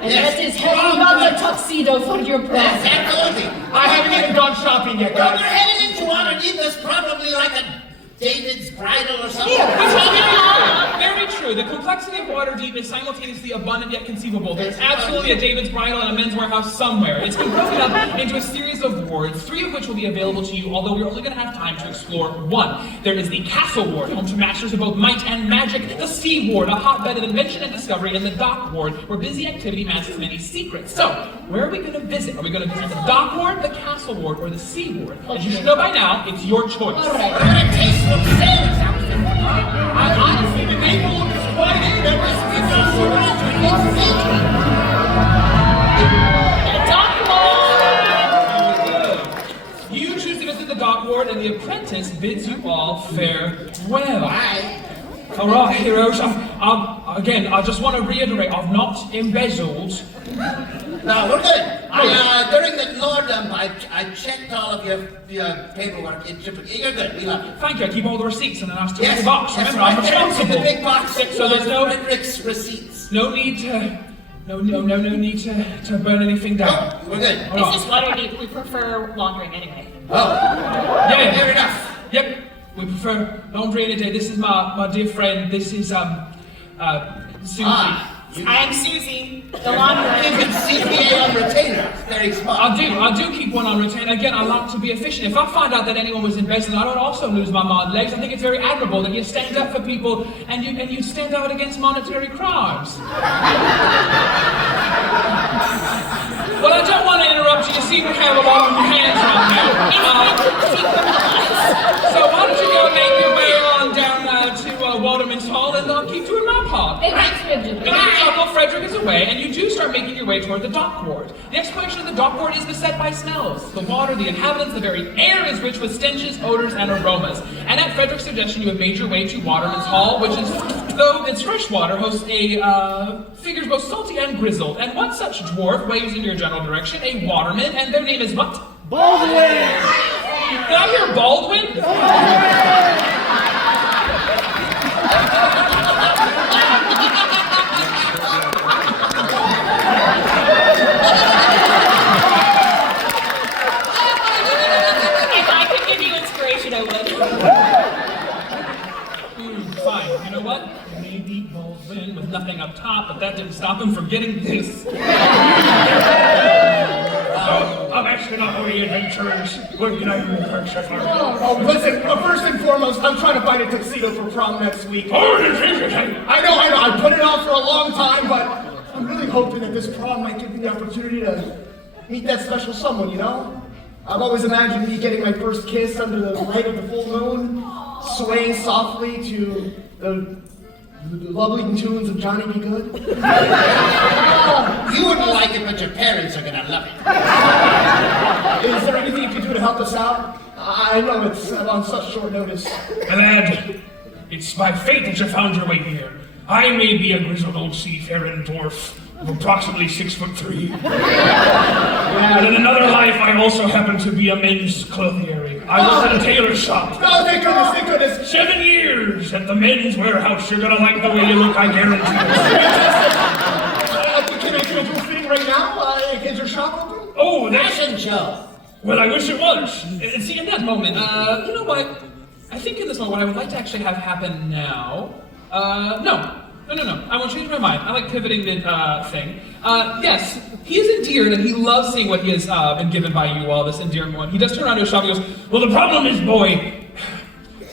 And Yes. that is hanging on the tuxedo for your Yes, prize. absolutely. I haven't even gone shopping yet, Well, guys. we're headed into Waterdeep. There's probably like a David's bridle or something? Very true. The complexity of Waterdeep is simultaneously abundant yet conceivable. There's absolutely a David's Bridal in a men's warehouse somewhere. It's been broken up into a series of wards, 3 of which will be available to you, although we're only going to have time to explore 1. There is the Castle Ward, home to masters of both might and magic, the Sea Ward, a hotbed of invention and discovery, and the Dock Ward, where busy activity masks many secrets. So, where are we going to visit? Are we going to visit the Dock Ward, the Castle Ward, or the Sea Ward? As you should know by now, it's your choice. All right, we're going to taste what sailors have. Honestly, the neighborhood is quite in. There must be some sort of Dock Ward! You choose to visit the Dock Ward, and the apprentice bids you all farewell. Bye. All right, heroes. Again, I just want to reiterate, I've not embezzled. No, we're good. During the Lordum, I checked all of your paperwork. You're good. We love you. Thank you. I keep all the receipts in a nice Yes, box. that's Remember, I'm right. responsible. The big box. So there's no Frederick's receipts. no need to burn anything down. Oh, we're good. All This right. is Waterdeep. We prefer laundering anyway. Oh, Yeah. fair enough. Yep. We prefer laundry any day. This is my dear friend. This is Susie. I'm Susie, the laundress. Keep it CPA on retainer. Very smart. I do keep one on retain. Again, I like to be efficient. If I find out that anyone was embezzling, I would also lose my mind legs. I think it's very admirable that you stand up for people and you stand out against monetary crimes. Well, I don't want to interrupt you. You see, we have a lot on your hands right now. So why don't you go make your way on down to Waterman's Hall, and I'll keep doing my part. Hey, thanks, Frederick. Uncle Frederick is away, and you do start making your way toward the Dock Ward. The exploration of the Dock Ward is beset by smells. The water, the inhabitants, the very air is rich with stenches, odors, and aromas. And at Frederick's suggestion, you have made your way to Waterman's Hall, which is, though it's fresh water, hosts a figures both salty and grizzled. And one such dwarf waves in your general direction, a waterman, and their name is what? Baldwin! Did I hear Baldwin? If I could give you inspiration, I would. Fine. You know what? Maybe Baldwin with nothing up top, but that didn't stop him from getting this. I'm expeditionary adventurers. What can I do for Shepard? Oh, listen, first and foremost, I'm trying to find a tuxedo for prom next week. Oh, this is I know, I put it off for a long time, but I'm really hoping that this prom might give me the opportunity to meet that special someone, you know? I've always imagined me getting my first kiss under the light of the full moon, swaying softly to the lovely tunes of Johnny B. Good. You wouldn't like it, but your parents are gonna love it. Is there anything you can do to help us out? I know it's on such short notice. Lad, it's by fate that you found your way here. I may be a grizzled old seafaring dwarf of approximately 6'3". But in another life, I also happen to be a men's clothier. I was at a tailor shop. Oh, thank goodness, thank goodness. 7 years at the men's warehouse. You're gonna like the way you look, I guarantee it. Can I do a thing right now? Is your shop open? Oh, that's... Fashion show. Well, I wish it was. And see, in that moment, you know what? I think in this moment, what I would like to actually have happen now... No. I won't change my mind. I like pivoting mid-thing. Yes, he is endeared, and he loves seeing what he has been given by you all, this endearment. He does turn around to his shop and goes, well, the problem is, boy,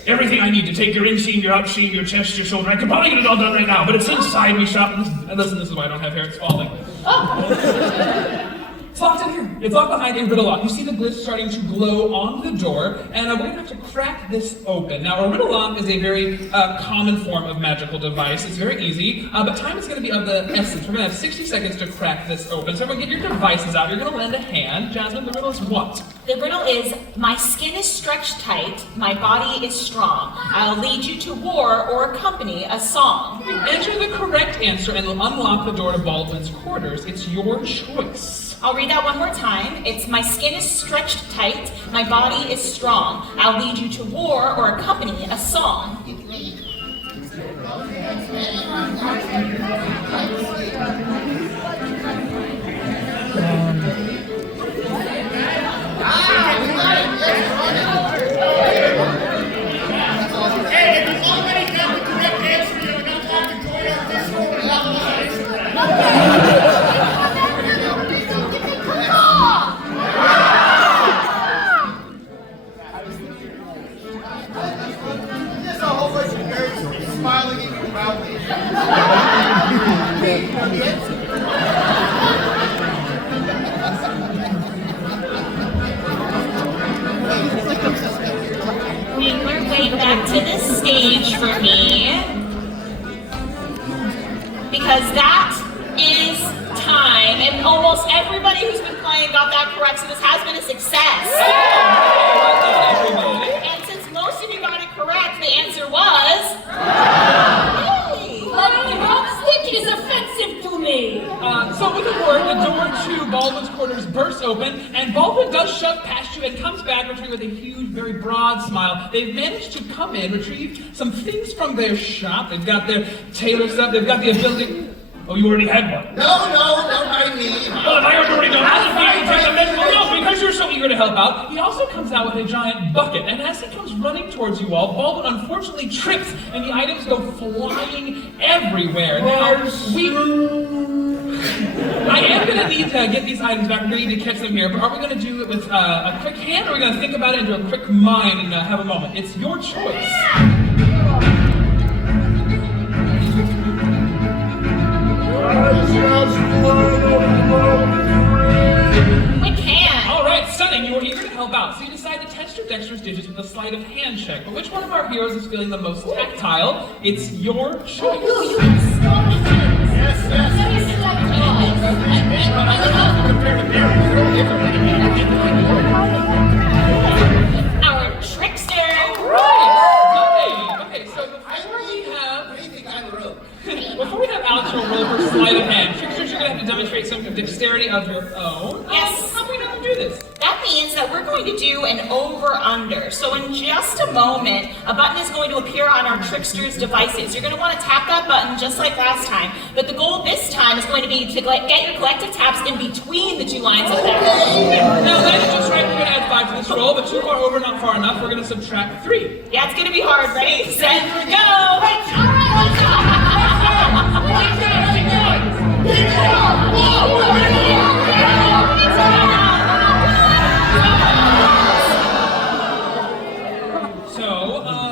everything I need to take your inseam, your outseam, your chest, your shoulder, I could probably get it all done right now, but it's inside me shop. And listen, this is why I don't have hair, it's falling. It's locked in here. It's locked behind a riddle lock. You see the glyph starting to glow on the door, and we're going to have to crack this open. Now, a riddle lock is a very common form of magical device. It's very easy, but time is going to be of the essence. We're going to have 60 seconds to crack this open. So everyone get your devices out. You're going to lend a hand. Jasmine, the riddle is what? The riddle is, my skin is stretched tight, my body is strong. I'll lead you to war or accompany a song. Enter the correct answer and we'll unlock the door to Baldwin's quarters. It's your choice. I'll read that one more time. It's, my skin is stretched tight, my body is strong. I'll lead you to war or accompany a song. stage for me. Because that is time. And almost everybody who's been playing got that correct, so this has been a success. And since most of you got it correct, the answer was... Stick is offensive to me. So with a word, the door to Baldwin's quarters bursts open, and Baldwin does shove past you and comes back, returning with a huge, very broad smile. They've managed to come in, retrieve some things from their shop. They've got their tailor stuff, they've got the ability... Oh, you already had one. No, don't mind me. Well, if I already done that, no, because you're so eager to help out, he also comes out with a giant bucket, and as he comes running towards you all, Baldwin unfortunately trips, and the items go flying everywhere. Now, I am going to need to get these items back. We're going to need to catch them here, but are we going to do it with a quick hand, or are we going to think about it and do a quick mind and have a moment? It's your choice. We can. All right, stunning. You were eager to help out, so you decide to test your dexterous digits with a sleight of hand check. But which one of our heroes is feeling the most tactile? It's your choice. You can stop it. Yes. Our trickster. Right. Okay. So before we have Alex roll for sleight of hand, tricksters, you're gonna have to demonstrate some dexterity of your own. Yes. How are we gonna do this? That means that we're going to do an over-under. So in just a moment, a button is going to appear on our trickster's devices. You're going to want to tap that button just like last time. But the goal this time is going to be to get your collective taps in between the two lines of text. Now, that is just right. We're going to add 5 to this roll, but too far over, not far enough. We're going to subtract 3. Yeah, it's going to be hard. Ready, set, go!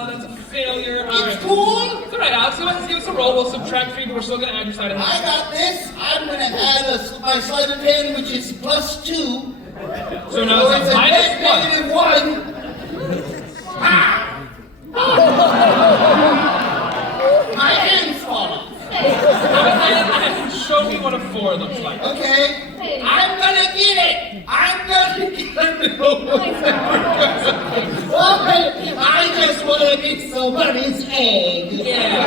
That's a failure. It's cool. It's all right, Alex. Go ahead and give us a roll. We'll subtract 3, but we're still going to add your side of I hand. got this. I'm going to add my sleight of hand, which is +2. So now it's a minus 1. -1. My hand's falling. Go ahead and show me what a 4 looks like. Okay. I'm gonna get it. I'm gonna get it. I just want to get somebody's egg. Yeah.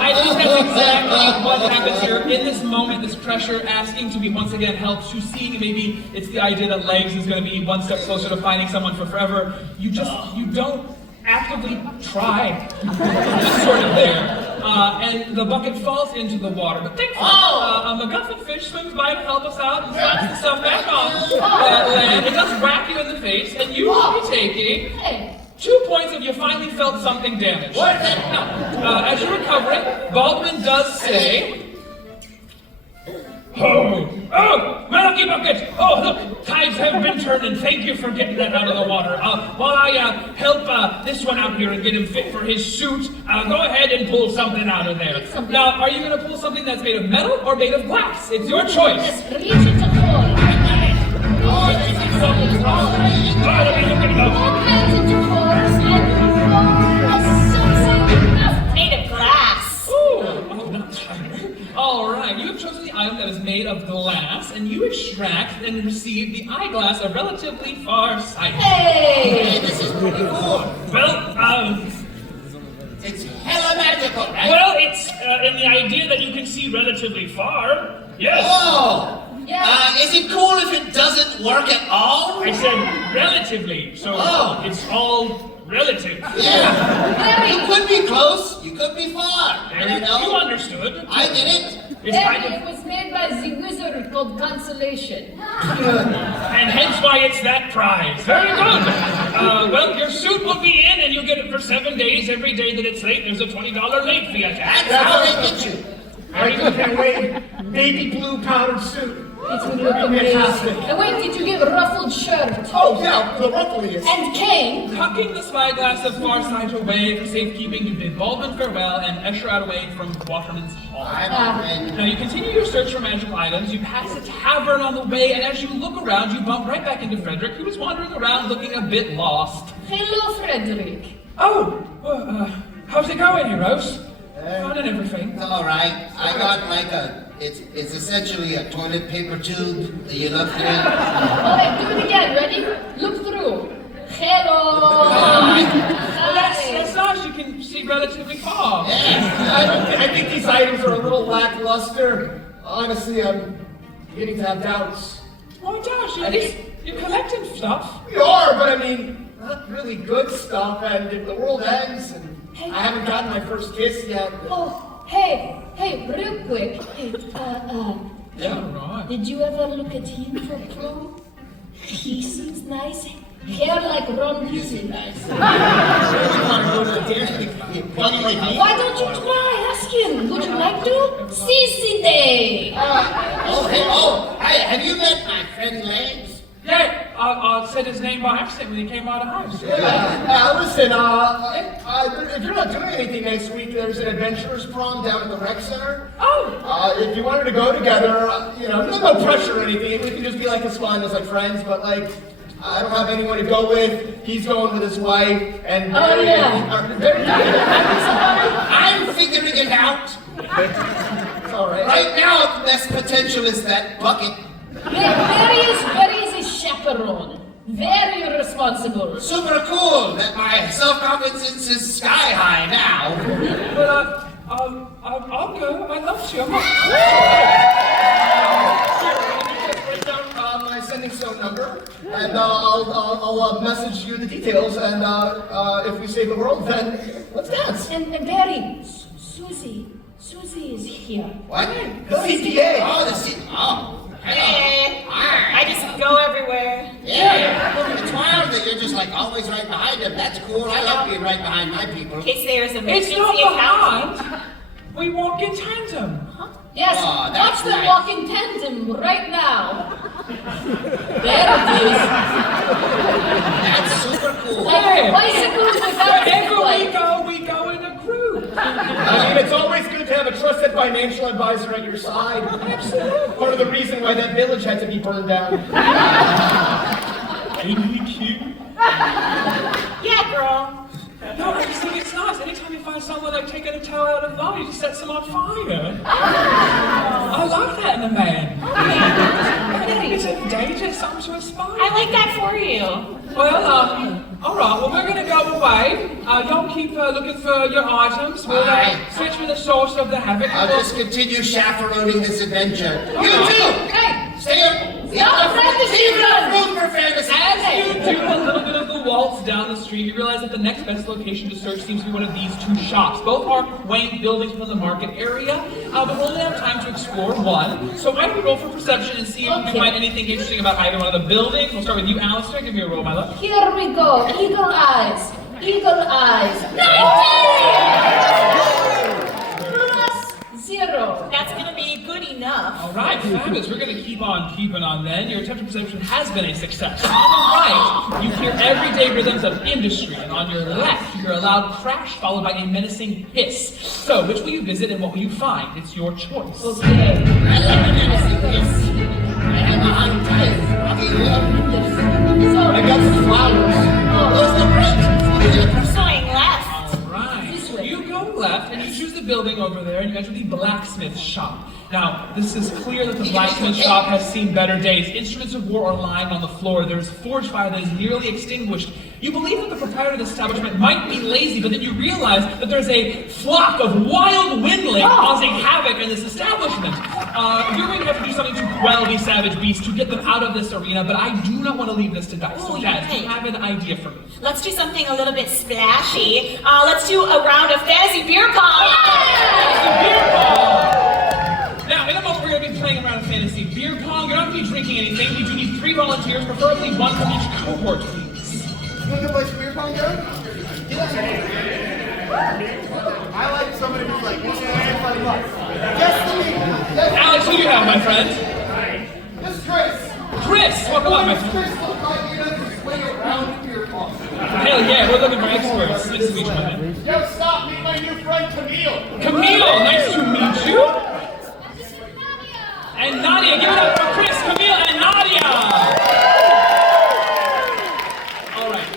I think that's exactly what happens here. In this moment, this pressure, asking to be once again helped, to seeing maybe it's the idea that Legs is going to be one step closer to finding someone for forever. You don't actively try. Just sort of there. And the bucket falls into the water. But thankfully, a MacGuffin fish swims by to help us out and slaps the stuff back on land. It does whack you in the face, and you will be taking 2 points if you finally felt something damaged. What is it? Now, as you're recovering, Baldwin does say, Oh, my lucky bucket! Oh, look, tides have been turning. Thank you for getting that out of the water. While I help this one out here and get him fit for his suit, go ahead and pull something out of there. Now, are you going to pull something that's made of metal or made of glass? It's your choice. Reach it to fall. Oh, this is something. Oh, let me look it up. Hands into fours and Made of glass. Ooh, not tired. All right, you have chosen the item that is made of glass, and you extract and receive the eyeglass of relatively far sight. Hey, this is pretty cool. Well, It's hella magical, right? well, it's in the idea that you can see relatively far. Yes. Oh. Is it cool if it doesn't work at all? I said relatively, so it's all relative. Yeah. You could be close. You could be far. There, you understood. I did it. It's kind It of, was made by the wizard called Consolation. and hence why it's that prize. Very good. Well, your suit will be in, and you'll get it for 7 days. Every day that it's late, there's a $20 late fee attached. That's how they get you. I can't wait. Baby blue powdered suit. It would look amazing. And wait, did you get a ruffled shirt? Oh yeah, the ruffliest. And cane? Tucking the spyglass of Farsight away for safekeeping, you bid Baldwin farewell and usher out away from Waterman's Hall. Now you continue your search for magical items, you pass a tavern on the way, and as you look around, you bump right back into Frederick, who is wandering around looking a bit lost. Hello, Frederick. Oh, well, how's it going, heroes? Fun and everything. It's all right. I got like it's essentially a toilet paper tube that you look through. Alright, do it again. Ready? Look through. Hello. Well, that's nice. You can see relatively far. I think these items are a little lackluster. Honestly, I'm beginning to have doubts. Why, Josh? You're collecting stuff. We are, but I mean, not really good stuff. And if the world ends, and I haven't gotten my first kiss yet. Oh, hey, real quick. Yeah, right. Did you ever look at him for prom? He seems nice. Hair like Ron Weasley. Why don't you try? Ask him. Would you like to? Sissy Day. Hey, have you met my friend Legs? Yeah, I said his name by accident when he came out of the house. Listen, if you're not doing anything next week, there's an adventurers prom down at the rec center. Oh! If you wanted to go together, there's no pressure or anything. We can just be like as fun as like friends, but like, I don't have anyone to go with. He's going with his wife, and I'm figuring it out. It's all right. Right now, the best potential is that bucket. Where is his chaperone? Very responsible. Super cool that my self-confidence is sky high now. Well, I'll go. I'd love to. I'm not... Write down my sending stone number, and I'll message you the details. And if we save the world, then let's dance. And Barry, Susie is here. What? The CTA. Oh, the CTA. Oh. Hey, I just go everywhere. Yeah. It's wild that you're just like always right behind them. That's cool. I love being right behind my people. In case there's It's emergency not account. behind. We walk in tandem. Yes, Oh, watch that's them nice. walk in tandem right now. There it is. That's super cool. Like bicycles without Wherever like, we go in a group. I mean, it's always good to have a trusted financial advisor at your side. Absolutely. Part of the reason why that village had to be burned down. Ain't he cute? Yeah, girl. No, I just think it's nice. Anytime you find someone like taking a towel out of line, you just set them on fire. I love that in a man. It's a danger, something to aspire. I like that for you. Well, all right. Well, we're gonna go away. Don't keep looking for your items. We'll Aye. switch with the source of the havoc. I'll just continue chaperoning this adventure. You too! hey, Stay up! Stop practicing room for fantasy! As you do a little bit of the waltz down the street, you realize that the next best location to search seems to be one of these two shops. Both are quaint buildings within the market area, but we only have time to explore one. So why don't we roll for perception and see if we can find anything interesting about either one of the buildings. We'll start with you, Alistair. Give me a roll, my love. here we go. Eagle eyes. 19! + 0. That's gonna be good enough. All right, fabulous. We're going to keep on keeping on then. Your attempt at perception has been a success. On the right, you hear everyday rhythms of industry, and on your left, you hear a loud crash followed by a menacing hiss. So, which will you visit and what will you find? It's your choice. Okay. I love menacing this. I have a hard time. So, I got some flowers. Those look great. Pursuing left. All right. You go left and you choose the building over there and you enter the blacksmith shop. Now, this is clear that the blacksmith shop has seen better days. Instruments of war are lying on the floor. There's forge fire that is nearly extinguished. You believe that the proprietor of the establishment might be lazy, but then you realize that there's a flock of wild windling causing havoc in this establishment. You're going to have to do something to quell these savage beasts to get them out of this arena, but I do not want to leave this to dice. So, Ooh, Dad, do hey. you have an idea for me? Let's do something a little bit splashy. Let's do a round of fantasy beer pong. Beer pong! Now, in a moment, we're going to be playing around fantasy beer pong. You're not going to be drinking anything. We do need 3 volunteers, preferably 1 from each cohort, please. You want to play some beer pong, Joe? I like somebody who's like, $5. Yes, me. Alex, who do you have, my friend? This is Chris. Chris, welcome on, my friend. Chris looks like he doesn't swing around beer pong. Hell yeah, we're looking for experts. Nice to meet you, man. Yo, stop, meet my new friend Camille. Camille, nice to meet you. And Nadia, give it up for Chris, Camille, and Nadia. All right.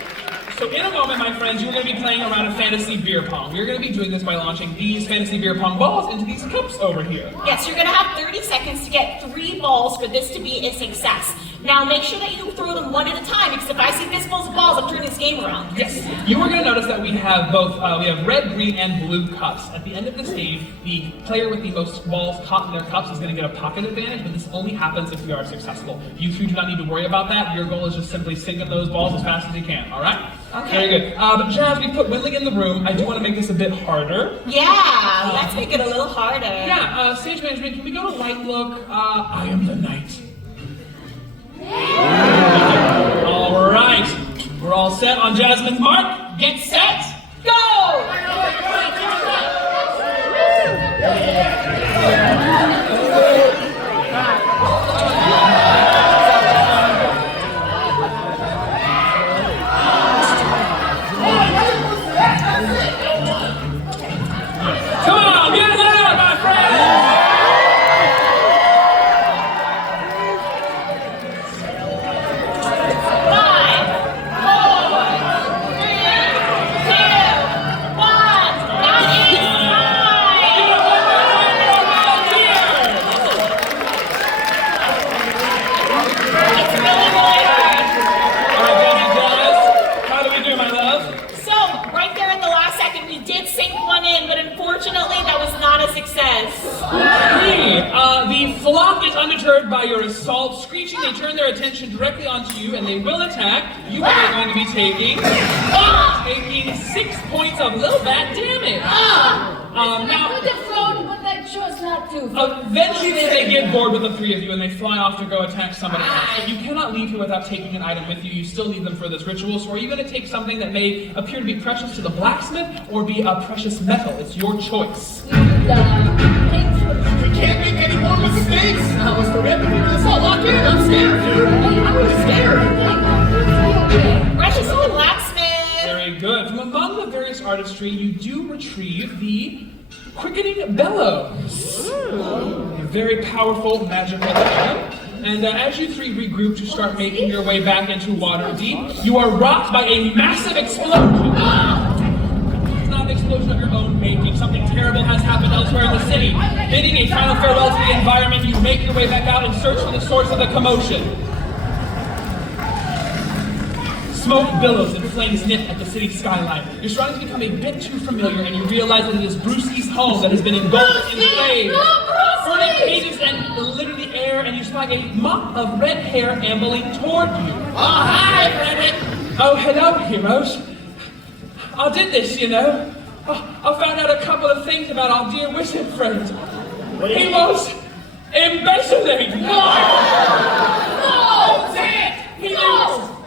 So in a moment, my friends, you're going to be playing around fantasy beer pong. We're going to be doing this by launching these fantasy beer pong balls into these cups over here. Yes, you're gonna have 30 seconds to get 3 balls for this to be a success. Now make sure that you throw them one at a time, because if I see fistfuls of balls, I'm turning this game around. Yes, you are going to notice that we have both, we have red, green, and blue cups. At the end of the stage, the player with the most balls caught in their cups is going to get a pocket advantage, but this only happens if we are successful. You two do not need to worry about that. Your goal is just simply sink in those balls as fast as you can, all right? Okay. Very good. But Jazz, we put Winley in the room. I do want to make this a bit harder. Yeah, let's make it a little harder. Yeah, stage management, can we go to light look? I am the knight. All right, we're all set on Jasmine's mark. Get set, go! Come on, get it out, my friend! The flock is undeterred by your assault. Screeching, they turn their attention directly onto you, and they will attack. You are going to be taking 6 points of low bad damage. I could have thrown, but I chose not to. Eventually, they get bored with the 3 of you, and they fly off to go attack somebody else. But you cannot leave here without taking an item with you. You still need them for this ritual. So are you going to take something that may appear to be precious to the blacksmith, or be a precious metal? It's your choice. We can't make any more mistakes! Alistair, we have to figure this all lock in! I'm scared, dude! I'm really scared! Precious to the blacksmith! Very good. From among the various artistry, you do retrieve the quickening bellows. A very powerful magical item. And as you 3 regroup to start making your way back into Waterdeep, you are rocked by a massive explosion. It's not an explosion of your own making. Something terrible has happened elsewhere in the city. Bidding a final farewell to the environment, you make your way back out and search for the source of the commotion. Smoke billows and flames nip at the city skyline. Your surroundings become a bit too familiar, and you realize that it is Brewski's home that has been engulfed in flames. Burning pages and litter the air, and you spy a mop of red hair ambling toward you. Oh, hi, Frederick! Oh, hello, heroes. I did this, you know. I found out a couple of things about our dear wizard friend. He was embezzling. No!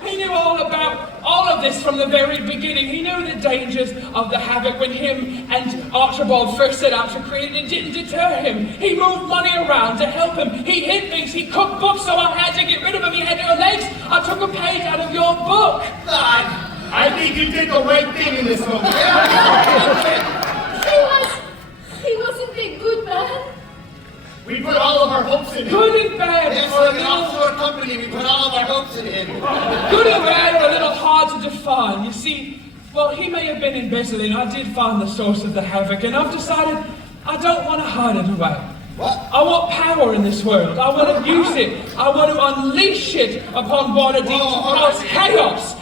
He knew all about all of this from the very beginning. He knew the dangers of the havoc when him and Archibald first set out to create it. It didn't deter him. He moved money around to help him. He hid things. He cooked books, so I had to get rid of him. He had no legs. I took a page out of your book. I think you did the right thing in this moment. He wasn't a good man. We put all of our hopes in him. Good and bad. It's like an offshore company, we put all of our hopes in him. Good and bad are a little hard to define. You see, well, he may have been embezzling. I did find the source of the havoc, and I've decided I don't want to hide it away. What? I want power in this world. I want to use it. I want to unleash it upon Waterdeep to cause chaos.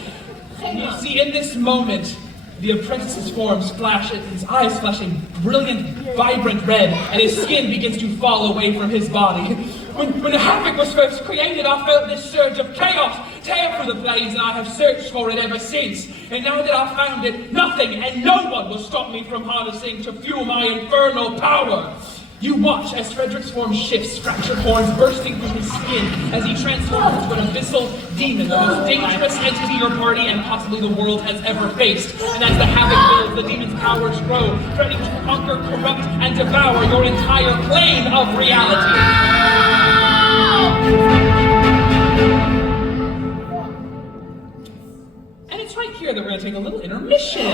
You see, in this moment, the apprentice's forms flash, his eyes flash a brilliant, vibrant red, and his skin begins to fall away from his body. When the havoc was first created, I felt this surge of chaos tear through the blaze, and I have searched for it ever since. And now that I've found it, nothing and no one will stop me from harnessing to fuel my infernal power. You watch as Frederick's form shifts, fractured horns bursting through his skin as he transforms into an abyssal demon, the most dangerous entity your party and possibly the world has ever faced. And as the havoc builds, the demon's powers grow, threatening to conquer, corrupt, and devour your entire plane of reality. And it's right here that we're going to take a little intermission.